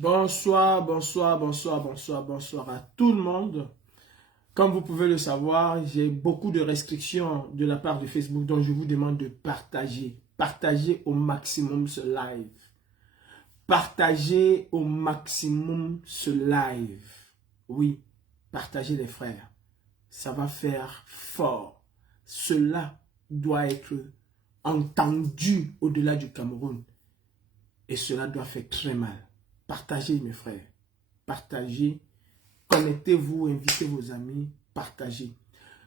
Bonsoir, bonsoir, bonsoir, bonsoir, bonsoir à tout le monde. Comme vous pouvez le savoir, j'ai beaucoup de restrictions de la part de Facebook, donc je vous demande de partager. Partagez au maximum ce live. Partagez au maximum ce live. Oui, partagez les frères. Ça va faire fort. Cela doit être entendu au-delà du Cameroun. Et cela doit faire très mal. Partagez mes frères. Partagez. Connectez-vous, invitez vos amis. Partagez.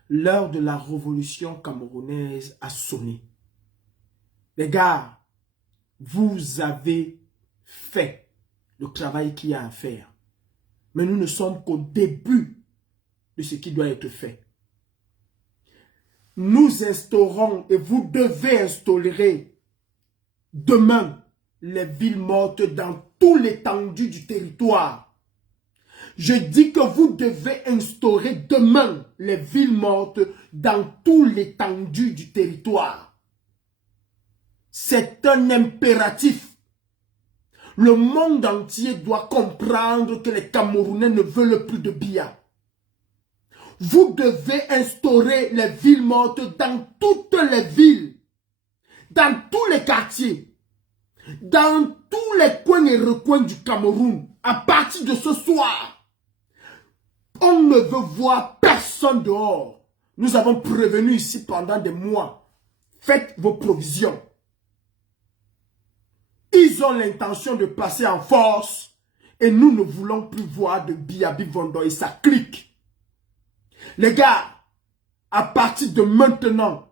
L'heure de la révolution camerounaise a sonné. Les gars, vous avez fait le travail qu'il y a à faire. Mais nous ne sommes qu'au début de ce qui doit être fait. Nous instaurons et vous devez instaurer demain les villes mortes dans tout l'étendue du territoire. Je dis que vous devez instaurer demain les villes mortes dans tout l'étendue du territoire. C'est un impératif. Le monde entier doit comprendre que les Camerounais ne veulent plus de billets. Vous devez instaurer les villes mortes dans toutes les villes, dans tous les quartiers, dans tous les coins et recoins du Cameroun. À partir de ce soir, on ne veut voir personne dehors. Nous avons prévenu ici pendant des mois. Faites vos provisions. Ils ont l'intention de passer en force et nous ne voulons plus voir de Biabi Vondo et sa clique. Les gars, à partir de maintenant,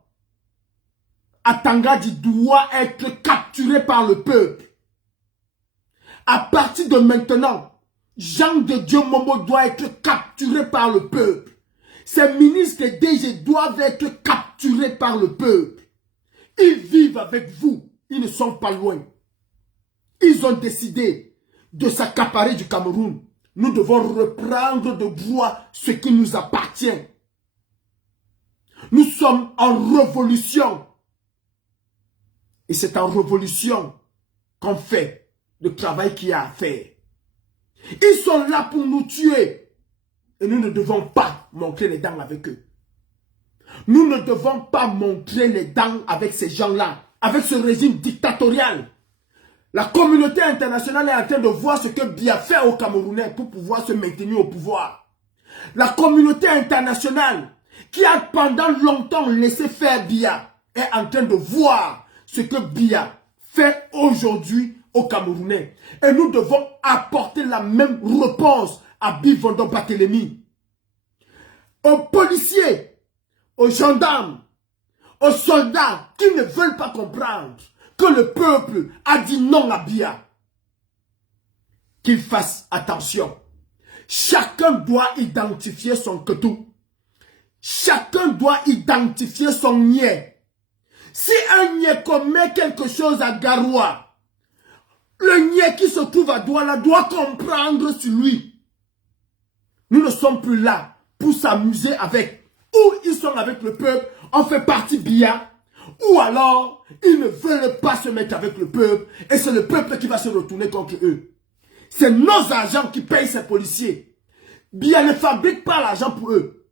Atangadi doit être capturé par le peuple. À partir de maintenant, Jean de Dieu Momo doit être capturé par le peuple. Ces ministres et DG doivent être capturés par le peuple. Ils vivent avec vous. Ils ne sont pas loin. Ils ont décidé de s'accaparer du Cameroun. Nous devons reprendre de droit ce qui nous appartient. Nous sommes en révolution. Et c'est en révolution qu'on fait le travail qu'il y a à faire. Ils sont là pour nous tuer. Et nous ne devons pas montrer les dents avec eux. Nous ne devons pas montrer les dents avec ces gens-là, avec ce régime dictatorial. La communauté internationale est en train de voir ce que Biya fait aux Camerounais pour pouvoir se maintenir au pouvoir. La communauté internationale qui a pendant longtemps laissé faire Biya est en train de voir ce que Biya fait aujourd'hui aux Camerounais. Et nous devons apporter la même réponse à Bivondo Barthélémy, aux policiers, aux gendarmes, aux soldats qui ne veulent pas comprendre que le peuple a dit non à Biya. Qu'ils fassent attention. Chacun doit identifier son ketou. Chacun doit identifier son niais. Si un niais commet quelque chose à Garoua, le niais qui se trouve à Douala doit comprendre sur lui. Nous ne sommes plus là pour s'amuser avec. Ou ils sont avec le peuple, on fait partie Biya. Ou alors, ils ne veulent pas se mettre avec le peuple. Et c'est le peuple qui va se retourner contre eux. C'est nos agents qui payent ces policiers. Biya ne fabrique pas l'argent pour eux.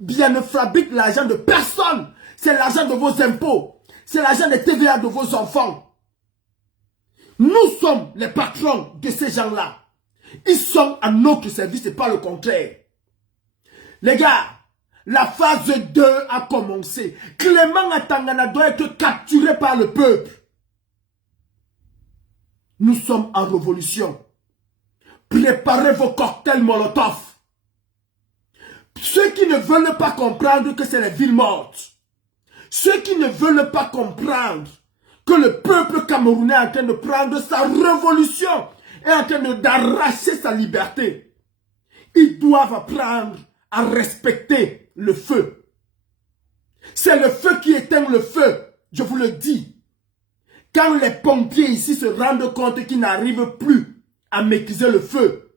Biya ne fabrique l'argent de personne. C'est l'argent de vos impôts. C'est l'argent des TVA de vos enfants. Nous sommes les patrons de ces gens-là. Ils sont à notre service et pas le contraire. Les gars, la phase 2 a commencé. Clément Atangana doit être capturé par le peuple. Nous sommes en révolution. Préparez vos cocktails Molotov. Ceux qui ne veulent pas comprendre que c'est les villes mortes. Ceux qui ne veulent pas comprendre que le peuple camerounais est en train de prendre sa révolution, est en train d'arracher sa liberté. Ils doivent apprendre à respecter le feu. C'est le feu qui éteint le feu, je vous le dis. Quand les pompiers ici se rendent compte qu'ils n'arrivent plus à maîtriser le feu,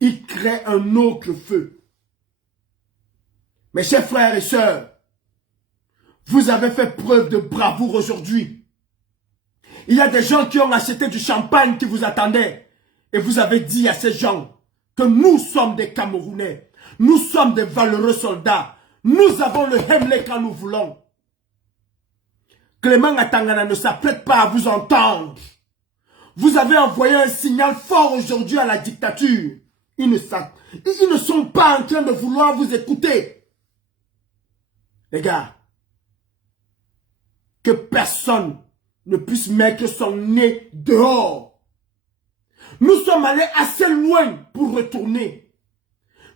ils créent un autre feu. Mes chers frères et sœurs, vous avez fait preuve de bravoure aujourd'hui. Il y a des gens qui ont acheté du champagne qui vous attendaient. Et vous avez dit à ces gens que nous sommes des Camerounais. Nous sommes des valeureux soldats. Nous avons le Hemley quand nous voulons. Clément Atangana ne s'apprête pas à vous entendre. Vous avez envoyé un signal fort aujourd'hui à la dictature. Ils ne sont pas en train de vouloir vous écouter. Les gars, que personne ne puisse mettre son nez dehors. Nous sommes allés assez loin pour retourner.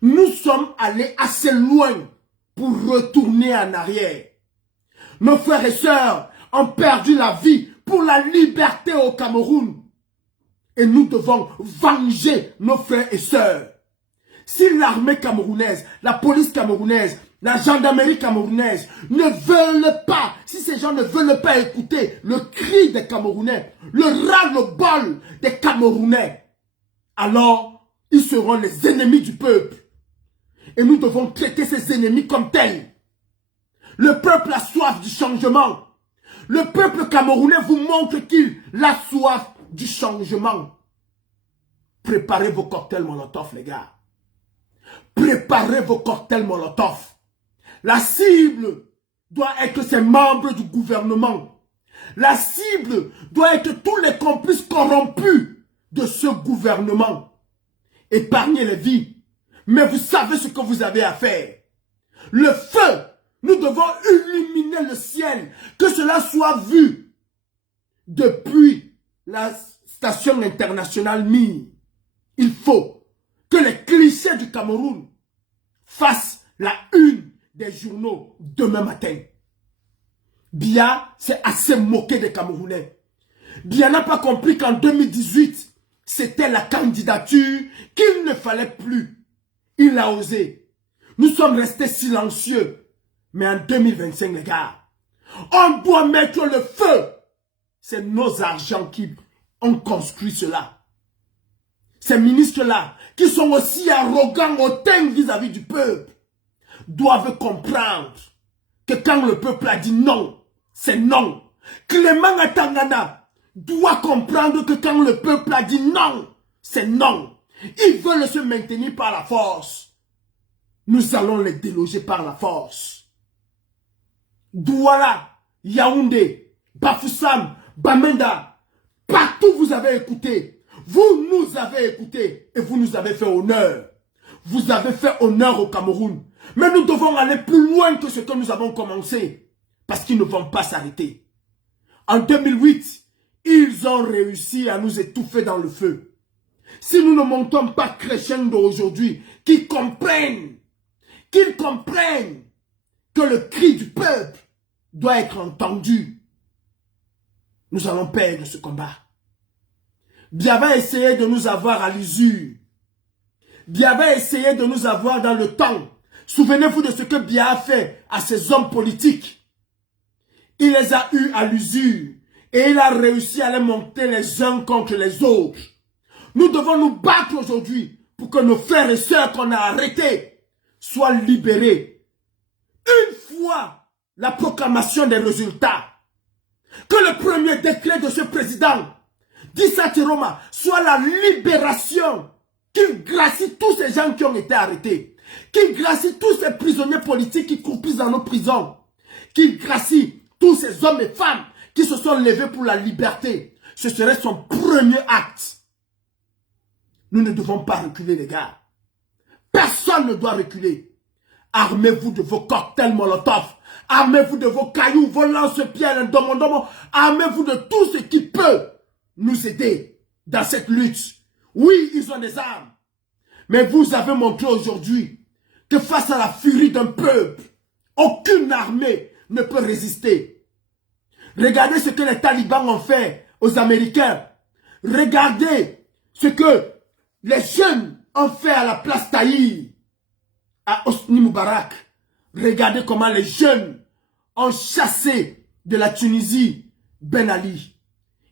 Nous sommes allés assez loin pour retourner en arrière. Nos frères et sœurs ont perdu la vie pour la liberté au Cameroun. Et nous devons venger nos frères et sœurs. Si l'armée camerounaise, la police camerounaise, la gendarmerie camerounaise ne veulent pas, si ces gens ne veulent pas écouter le cri des Camerounais, le ras-le-bol des Camerounais, alors ils seront les ennemis du peuple. Et nous devons traiter ces ennemis comme tels. Le peuple a soif du changement. Le peuple camerounais vous montre qu'il a soif du changement. Préparez vos cocktails Molotov, les gars. Préparez vos cocktails Molotov. La cible doit être ces membres du gouvernement. La cible doit être tous les complices corrompus de ce gouvernement. Épargnez les vies. Mais vous savez ce que vous avez à faire. Le feu, nous devons illuminer le ciel. Que cela soit vu depuis la station internationale Mir. Il faut que les clichés du Cameroun fassent la une des journaux demain matin. Biya s'est assez moqué des Camerounais. Biya n'a pas compris qu'en 2018, c'était la candidature qu'il ne fallait plus. Il a osé. Nous sommes restés silencieux. Mais en 2025, les gars, on doit mettre le feu. C'est nos argents qui ont construit cela. Ces ministres-là, qui sont aussi arrogants, hautains vis-à-vis du peuple, doivent comprendre que quand le peuple a dit non, c'est non. Clément Atangana doit comprendre que quand le peuple a dit non, c'est non. Ils veulent se maintenir par la force. Nous allons les déloger par la force. Douala, Yaoundé, Bafoussam, Bamenda, partout vous avez écouté. Vous nous avez écouté et vous nous avez fait honneur. Vous avez fait honneur au Cameroun. Mais nous devons aller plus loin que ce que nous avons commencé. Parce qu'ils ne vont pas s'arrêter. En 2008, ils ont réussi à nous étouffer dans le feu. Si nous ne montons pas crescendo aujourd'hui, qu'ils comprennent que le cri du peuple doit être entendu, nous allons perdre ce combat. Biya va essayer de nous avoir à l'usure. Biya va essayer de nous avoir dans le temps. Souvenez-vous de ce que Biya a fait à ses hommes politiques. Il les a eus à l'usure. Et il a réussi à les monter les uns contre les autres. Nous devons nous battre aujourd'hui pour que nos frères et sœurs qu'on a arrêtés soient libérés. Une fois la proclamation des résultats, que le premier décret de ce président Dissa Tiroma soit la libération, qu'il gracie tous ces gens qui ont été arrêtés, qu'il gracie tous ces prisonniers politiques qui croupissent dans nos prisons, qu'il gracie tous ces hommes et femmes qui se sont levés pour la liberté. Ce serait son premier acte. Nous ne devons pas reculer, les gars. Personne ne doit reculer. Armez-vous de vos cocktails Molotov. Armez-vous de vos cailloux, vos lance-pierres, armez-vous de tout ce qui peut nous aider dans cette lutte. Oui, ils ont des armes. Mais vous avez montré aujourd'hui que face à la furie d'un peuple, aucune armée ne peut résister. Regardez ce que les talibans ont fait aux Américains. Regardez ce que les jeunes ont fait à la place Tahir, à Hosni Moubarak. Regardez comment les jeunes ont chassé de la Tunisie Ben Ali.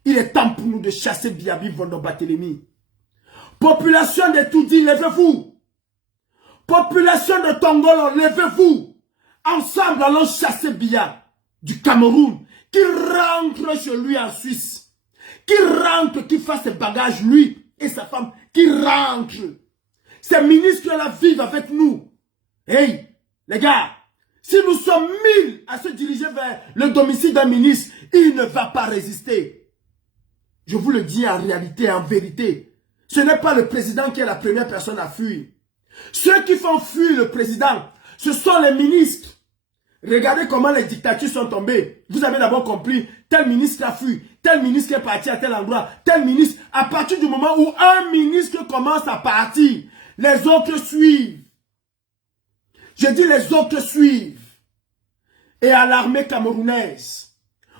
Il est temps pour nous de chasser Biabi Vondo-Barthélemy. Population de Toudi, levez-vous. Population de Tongolo, levez-vous. Ensemble, allons chasser Biya du Cameroun, qui rentre chez lui en Suisse. Qui rentre, qui fasse ses bagages, lui, et sa femme qui rentrent. Ces ministres-là vivent avec nous. Hey, les gars, si nous sommes 1000 à se diriger vers le domicile d'un ministre, il ne va pas résister. Je vous le dis en réalité, en vérité. Ce n'est pas le président qui est la première personne à fuir. Ceux qui font fuir le président, ce sont les ministres. Regardez comment les dictatures sont tombées. Vous avez d'abord compris, tel ministre a fui, tel ministre est parti à tel endroit, tel ministre, à partir du moment où un ministre commence à partir, les autres suivent. Je dis les autres suivent. Et à l'armée camerounaise,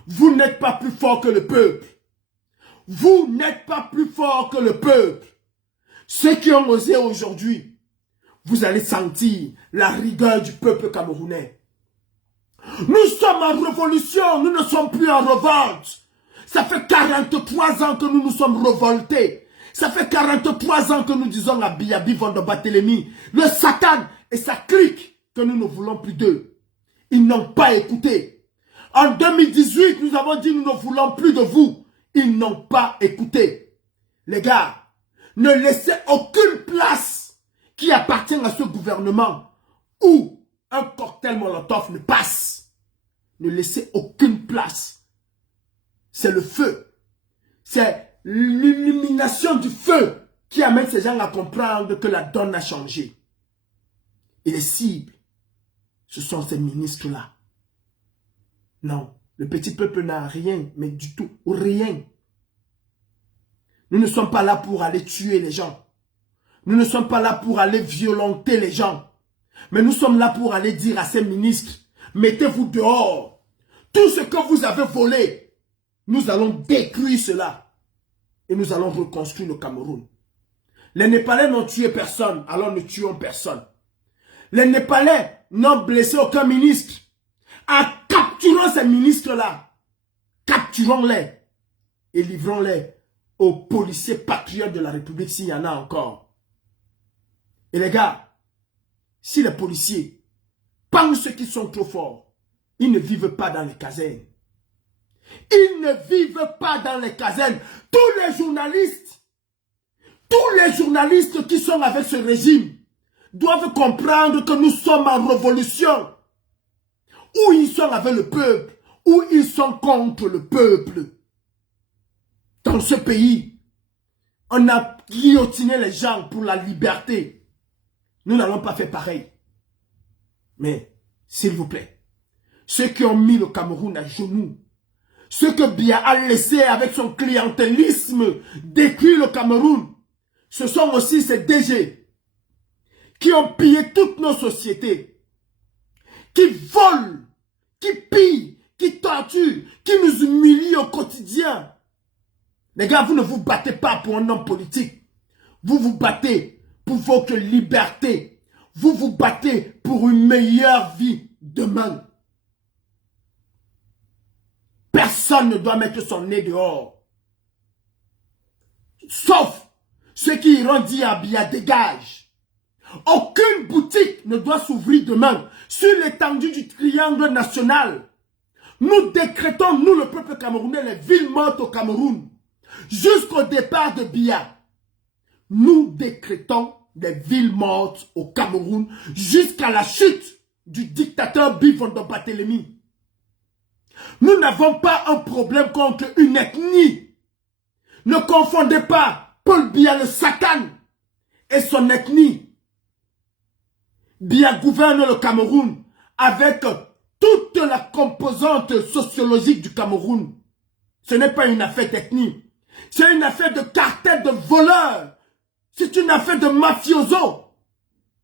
vous n'êtes pas plus fort que le peuple. Vous n'êtes pas plus fort que le peuple. Ceux qui ont osé aujourd'hui, vous allez sentir la rigueur du peuple camerounais. Nous sommes en révolution, nous ne sommes plus en révolte. Ça fait 43 ans que nous nous sommes révoltés. Ça fait 43 ans que nous disons à Biyabi Vondobatélémy, le Satan et sa clique, que nous ne voulons plus d'eux. Ils n'ont pas écouté. En 2018, nous avons dit nous ne voulons plus de vous. Ils n'ont pas écouté. Les gars, ne laissez aucune place qui appartient à ce gouvernement où un cocktail Molotov ne passe. Ne laissez aucune place. C'est le feu. C'est l'illumination du feu qui amène ces gens à comprendre que la donne a changé. Et les cibles, ce sont ces ministres-là. Non, le petit peuple n'a rien, mais du tout, rien. Nous ne sommes pas là pour aller tuer les gens. Nous ne sommes pas là pour aller violenter les gens. Mais nous sommes là pour aller dire à ces ministres, mettez-vous dehors. Tout ce que vous avez volé, nous allons détruire cela. Et nous allons reconstruire le Cameroun. Les Népalais n'ont tué personne, alors ne tuons personne. Les Népalais n'ont blessé aucun ministre. En capturant ces ministres-là, capturons-les et livrons-les aux policiers patriotes de la République s'il y en a encore. Et les gars, si les policiers pensent qu'ils sont trop forts, ils ne vivent pas dans les casernes. Ils ne vivent pas dans les casernes. Tous les journalistes qui sont avec ce régime doivent comprendre que nous sommes en révolution. Ou ils sont avec le peuple, ou ils sont contre le peuple. Dans ce pays, on a guillotiné les gens pour la liberté. Nous n'allons pas faire pareil. Mais, s'il vous plaît, ceux qui ont mis le Cameroun à genoux, ceux que Biya a laissé avec son clientélisme détruire le Cameroun, ce sont aussi ces DG qui ont pillé toutes nos sociétés, qui volent, qui pillent, qui torturent, qui nous humilient au quotidien. Les gars, vous ne vous battez pas pour un homme politique. Vous vous battez pour votre liberté. Vous vous battez pour une meilleure vie demain. Personne ne doit mettre son nez dehors. Sauf ceux qui iront dire à Biya dégage. Aucune boutique ne doit s'ouvrir demain sur l'étendue du triangle national. Nous décrétons, nous le peuple camerounais, les villes mortes au Cameroun. Jusqu'au départ de Biya. Nous décrétons des villes mortes au Cameroun jusqu'à la chute du dictateur Biya Vondobatélémy. Nous n'avons pas un problème contre une ethnie. Ne confondez pas Paul Biya le Satan et son ethnie. Biya gouverne le Cameroun avec toute la composante sociologique du Cameroun. Ce n'est pas une affaire d'ethnie. C'est une affaire de cartel de voleurs. C'est une affaire de mafioso.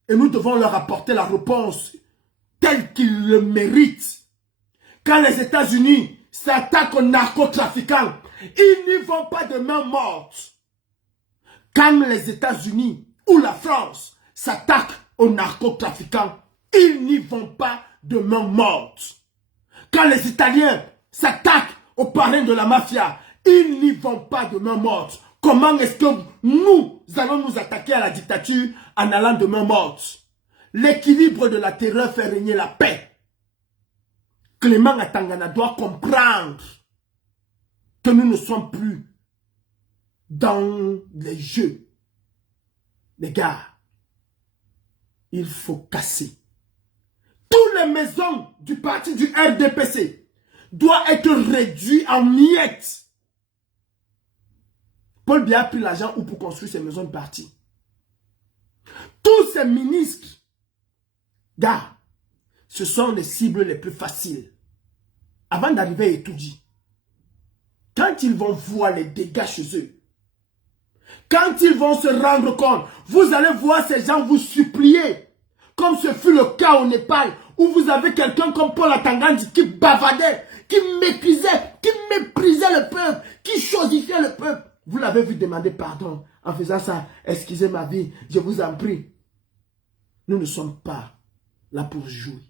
Et nous devons leur apporter la réponse telle qu'ils le méritent. Quand les États-Unis s'attaquent aux narcotrafiquants, ils n'y vont pas de main morte. Quand les États-Unis ou la France s'attaquent aux narcotrafiquants, ils n'y vont pas de main morte. Quand les Italiens s'attaquent aux parrains de la mafia, ils n'y vont pas de main morte. Comment est-ce que nous allons nous attaquer à la dictature en allant de main morte? L'équilibre de la terreur fait régner la paix. Clément Atangana doit comprendre que nous ne sommes plus dans les jeux. Les gars, il faut casser. Toutes les maisons du parti du RDPC doivent être réduites en miettes. Paul Biya a pris l'argent pour construire ces maisons de parti. Tous ces ministres, gars, ce sont les cibles les plus faciles. Avant d'arriver à Etoudi, quand ils vont voir les dégâts chez eux, quand ils vont se rendre compte, vous allez voir ces gens vous supplier, comme ce fut le cas au Népal, où vous avez quelqu'un comme Paul Atangandi qui bavardait, qui méprisait le peuple, qui chosifiait le peuple. Vous l'avez vu demander pardon en faisant ça. Excusez ma vie, je vous en prie. Nous ne sommes pas là pour jouer.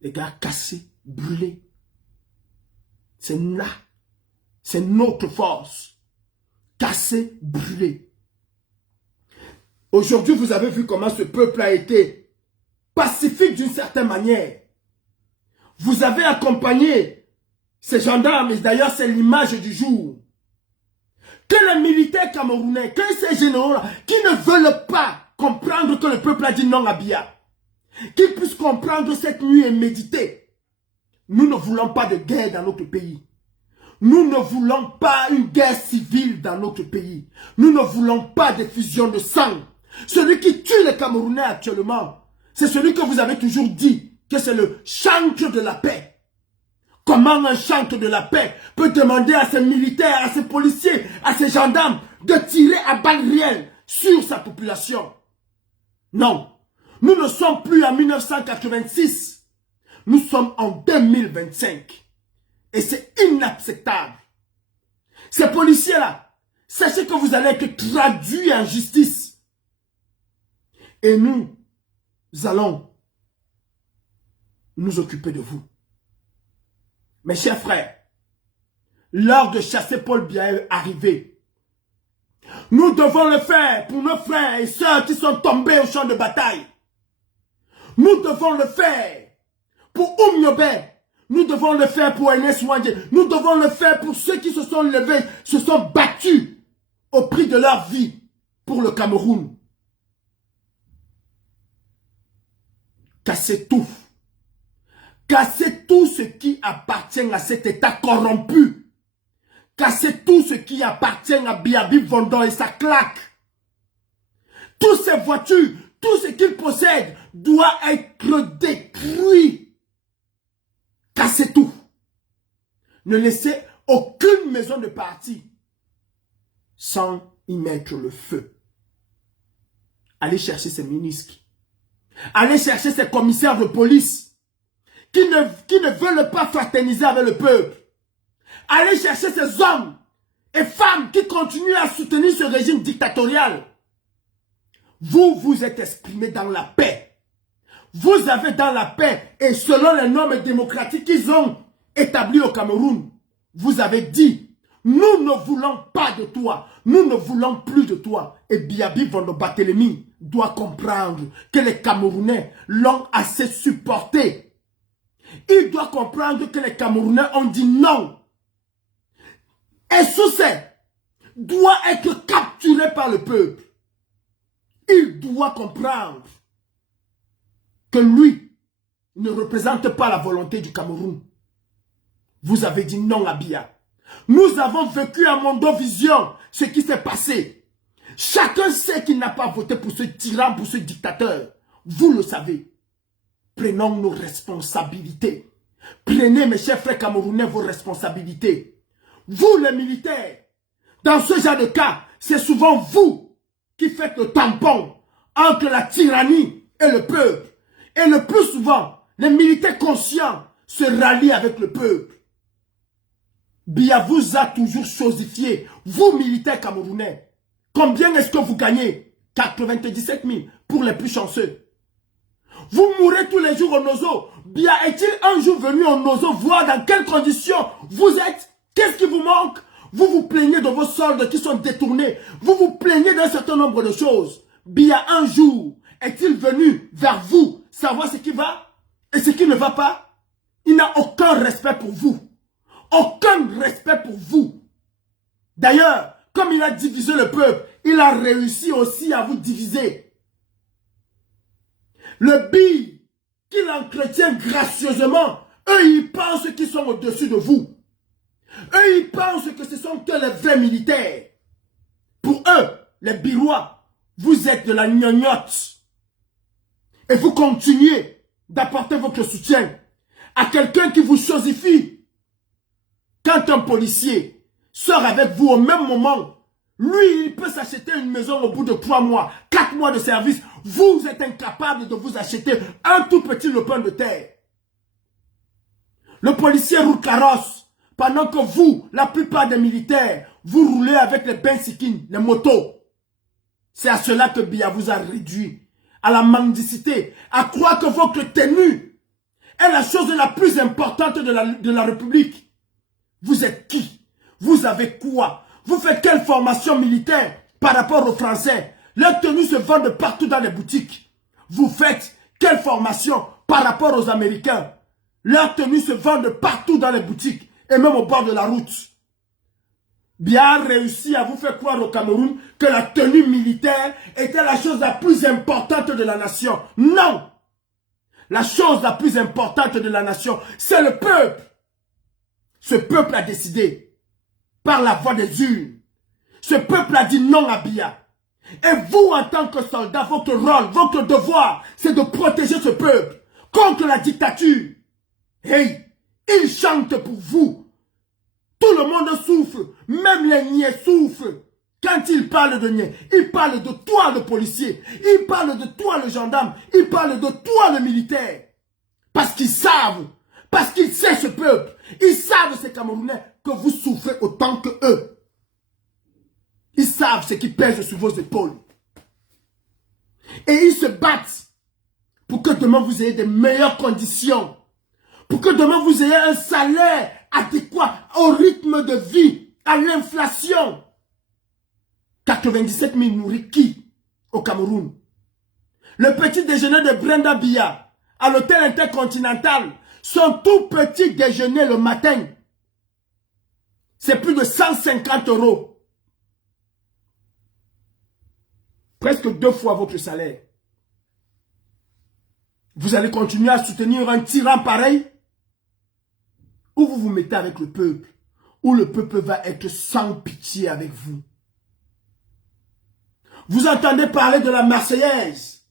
Les gars cassés, brûlés. C'est là. C'est notre force. Cassés, brûlés. Aujourd'hui, vous avez vu comment ce peuple a été pacifique d'une certaine manière. Vous avez accompagné ces gendarmes, et d'ailleurs c'est l'image du jour. Que les militaires camerounais, que ces généraux qui ne veulent pas comprendre que le peuple a dit non à Biya, qu'ils puissent comprendre cette nuit et méditer. Nous ne voulons pas de guerre dans notre pays. Nous ne voulons pas une guerre civile dans notre pays. Nous ne voulons pas de fusion de sang. Celui qui tue les Camerounais actuellement, c'est celui que vous avez toujours dit que c'est le chantre de la paix. Comment un chantre de la paix peut demander à ses militaires, à ses policiers, à ses gendarmes de tirer à balles réelles sur sa population? Non, nous ne sommes plus en 1986. Nous sommes en 2025. Et c'est inacceptable. Ces policiers-là, sachez que vous allez être traduits en justice. Et nous allons nous occuper de vous. Mes chers frères, l'heure de chasser Paul Biya est arrivée. Nous devons le faire pour nos frères et sœurs qui sont tombés au champ de bataille. Nous devons le faire pour Oumyobé. Nous devons le faire pour Enes Wandje. Nous devons le faire pour ceux qui se sont levés, se sont battus au prix de leur vie pour le Cameroun. Cassez tout. Cassez tout ce qui appartient à cet État corrompu. Cassez tout ce qui appartient à Biyabi Vondon et sa claque. Toutes ces voitures, tout ce qu'il possède doit être détruit. Cassez tout. Ne laissez aucune maison de parti sans y mettre le feu. Allez chercher ces ministres. Allez chercher ces commissaires de police qui ne veulent pas fraterniser avec le peuple. Allez chercher ces hommes et femmes qui continuent à soutenir ce régime dictatorial. Vous vous êtes exprimés dans la paix. Vous avez dans la paix et selon les normes démocratiques qu'ils ont établies au Cameroun, vous avez dit, nous ne voulons pas de toi, nous ne voulons plus de toi. Et Biyabi Vondon Barthélemy doit comprendre que les Camerounais l'ont assez supporté. Il doit comprendre que les Camerounais ont dit non. Et Soussé doit être capturé par le peuple. Il doit comprendre que lui ne représente pas la volonté du Cameroun. Vous avez dit non à Biya. Nous avons vécu à Mondovision ce qui s'est passé. Chacun sait qu'il n'a pas voté pour ce tyran, pour ce dictateur. Vous le savez. Prenons nos responsabilités. Prenez, mes chers frères camerounais, vos responsabilités. Vous, les militaires, dans ce genre de cas, c'est souvent vous qui faites le tampon entre la tyrannie et le peuple. Et le plus souvent, les militaires conscients se rallient avec le peuple. Biya vous a toujours chosifié, vous militaires camerounais. Combien est-ce que vous gagnez? 97 000 pour les plus chanceux. Vous mourrez tous les jours au Nozo. Biya est-il un jour venu au Nozo voir dans quelles conditions vous êtes? Qu'est-ce qui vous manque? Vous vous plaignez de vos soldes qui sont détournés. Vous vous plaignez d'un certain nombre de choses. Biya un jour est-il venu vers vous savoir ce qui va et ce qui ne va pas? Il n'a aucun respect pour vous. Aucun respect pour vous. D'ailleurs, comme il a divisé le peuple, il a réussi aussi à vous diviser. Le billet qu'il entretient gracieusement, eux, ils pensent qu'ils sont au-dessus de vous. Eux, ils pensent que ce sont que les vrais militaires. Pour eux, les Birois, vous êtes de la gnognotte. Et vous continuez d'apporter votre soutien à quelqu'un qui vous chosifie. Quand un policier sort avec vous au même moment, lui, il peut s'acheter une maison au bout de 3 mois, 4 mois de service. Vous êtes incapable de vous acheter un tout petit lopin de terre. Le policier roule carrosse, pendant que vous, la plupart des militaires, vous roulez avec les bensikines, les motos. C'est à cela que Biya vous a réduit, à la mendicité, à croire que votre tenue est la chose la plus importante de la République. Vous êtes qui? Vous avez quoi? Vous faites quelle formation militaire par rapport aux Français? Leurs tenues se vendent partout dans les boutiques. Vous faites quelle formation par rapport aux Américains? Leurs tenues se vendent partout dans les boutiques et même au bord de la route. Bien réussi à vous faire croire au Cameroun que la tenue militaire était la chose la plus importante de la nation. Non! La chose la plus importante de la nation, c'est le peuple. Ce peuple a décidé par la voix des urnes. Ce peuple a dit non à Biya. Et vous, en tant que soldat, votre rôle, votre devoir, c'est de protéger ce peuple contre la dictature. Hey, ils chantent pour vous. Tout le monde souffre, même les niais souffrent. Quand ils parlent de niais, ils parlent de toi le policier, ils parlent de toi le gendarme, ils parlent de toi le militaire. Parce qu'ils savent, parce qu'ils savent ce peuple, ils savent ces Camerounais que vous souffrez autant que eux. Ils savent ce qui pèse sur vos épaules. Et ils se battent pour que demain vous ayez de meilleures conditions. Pour que demain vous ayez un salaire adéquat au rythme de vie, à l'inflation. 97 000 nourrit qui au Cameroun? Le petit déjeuner de Brenda Biya à l'hôtel intercontinental, son tout petit déjeuner le matin, c'est plus de 150 €. Presque 2 fois votre salaire. Vous allez continuer à soutenir un tyran pareil? Ou vous vous mettez avec le peuple? Ou le peuple va être sans pitié avec vous? Vous entendez parler de la Marseillaise?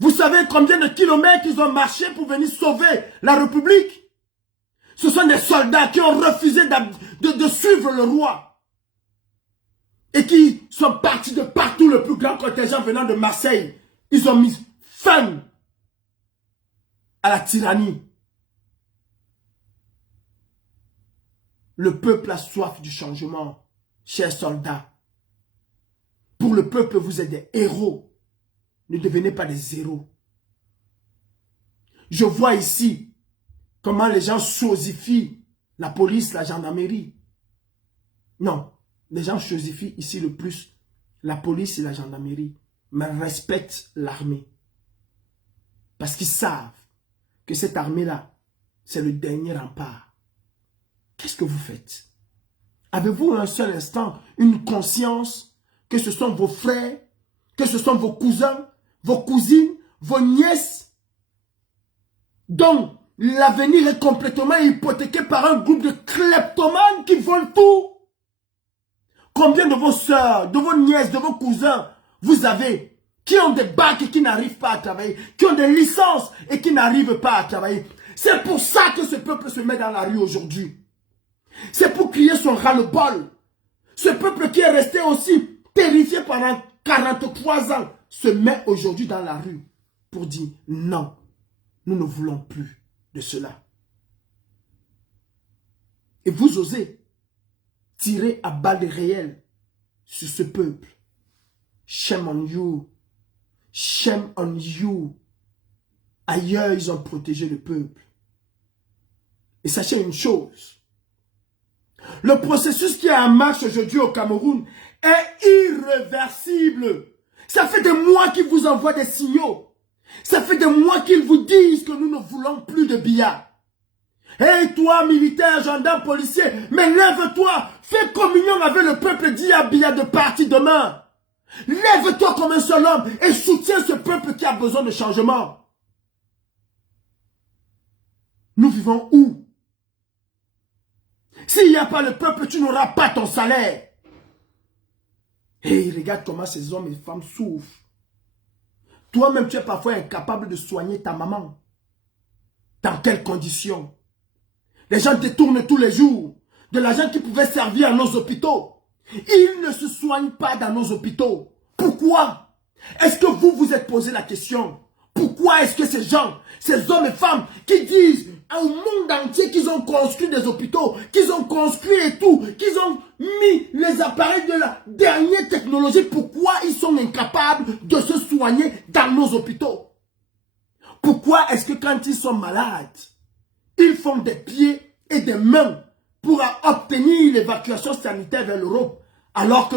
Vous savez combien de kilomètres ils ont marché pour venir sauver la République? Ce sont des soldats qui ont refusé de suivre le roi. Et qui sont partis de partout, le plus grand contingent venant de Marseille. Ils ont mis fin à la tyrannie. Le peuple a soif du changement, chers soldats. Pour le peuple, vous êtes des héros. Ne devenez pas des héros. Je vois ici comment les gens chosifient la police, la gendarmerie. Non, les gens chosifient ici le plus la police et la gendarmerie, mais respectent l'armée. Parce qu'ils savent que cette armée-là, c'est le dernier rempart. Qu'est-ce que vous faites? Avez-vous un seul instant une conscience que ce sont vos frères, que ce sont vos cousins, vos cousines, vos nièces, dont l'avenir est complètement hypothéqué par un groupe de kleptomanes qui volent tout? Combien de vos soeurs, de vos nièces, de vos cousins vous avez qui ont des bacs et qui n'arrivent pas à travailler, qui ont des licences et qui n'arrivent pas à travailler? C'est pour ça que ce peuple se met dans la rue aujourd'hui. C'est pour crier son ras-le-bol. Ce peuple qui est resté aussi terrifié pendant 43 ans se met aujourd'hui dans la rue pour dire non, nous ne voulons plus de cela. Et vous osez tirer à balles réelles sur ce peuple. Shame on you. Shame on you. Ailleurs, ils ont protégé le peuple. Et sachez une chose. Le processus qui est en marche aujourd'hui au Cameroun est irréversible. Ça fait des mois qu'ils vous envoient des signaux. Ça fait des mois qu'ils vous disent que nous ne voulons plus de Biya. Hey toi, militaire, gendarme, policier, mais lève-toi, fais communion avec le peuple, dit à Biya de partir demain. Lève-toi comme un seul homme et soutiens ce peuple qui a besoin de changement. Nous vivons où? S'il n'y a pas le peuple, tu n'auras pas ton salaire. Et regarde comment ces hommes et femmes souffrent. Toi-même, tu es parfois incapable de soigner ta maman. Dans quelles conditions? Les gens détournent tous les jours de l'argent qui pouvait servir à nos hôpitaux. Ils ne se soignent pas dans nos hôpitaux. Pourquoi? Est-ce que vous vous êtes posé la question? Pourquoi est-ce que ces gens, ces hommes et femmes qui disent au monde entier qu'ils ont construit des hôpitaux, qu'ils ont construit et tout, qu'ils ont mis les appareils de la dernière technologie, pourquoi ils sont incapables de se soigner dans nos hôpitaux? Pourquoi est-ce que quand ils sont malades, ils font des pieds et des mains pour obtenir l'évacuation sanitaire vers l'Europe, alors que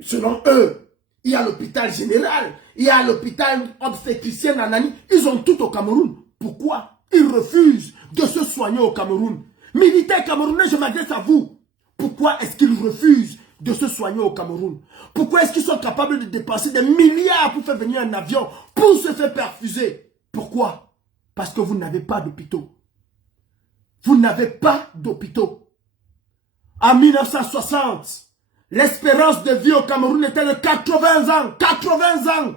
selon eux, il y a l'hôpital général, il y a l'hôpital obstétricien Nanani, ils ont tout au Cameroun. Pourquoi? Ils refusent de se soigner au Cameroun. Militaires camerounais, je m'adresse à vous. Pourquoi est-ce qu'ils refusent de se soigner au Cameroun? Pourquoi est-ce qu'ils sont capables de dépenser des milliards pour faire venir un avion, pour se faire perfuser? Pourquoi? Parce que vous n'avez pas d'hôpitaux. Vous n'avez pas d'hôpitaux. En 1960, l'espérance de vie au Cameroun était de 80 ans. 80 ans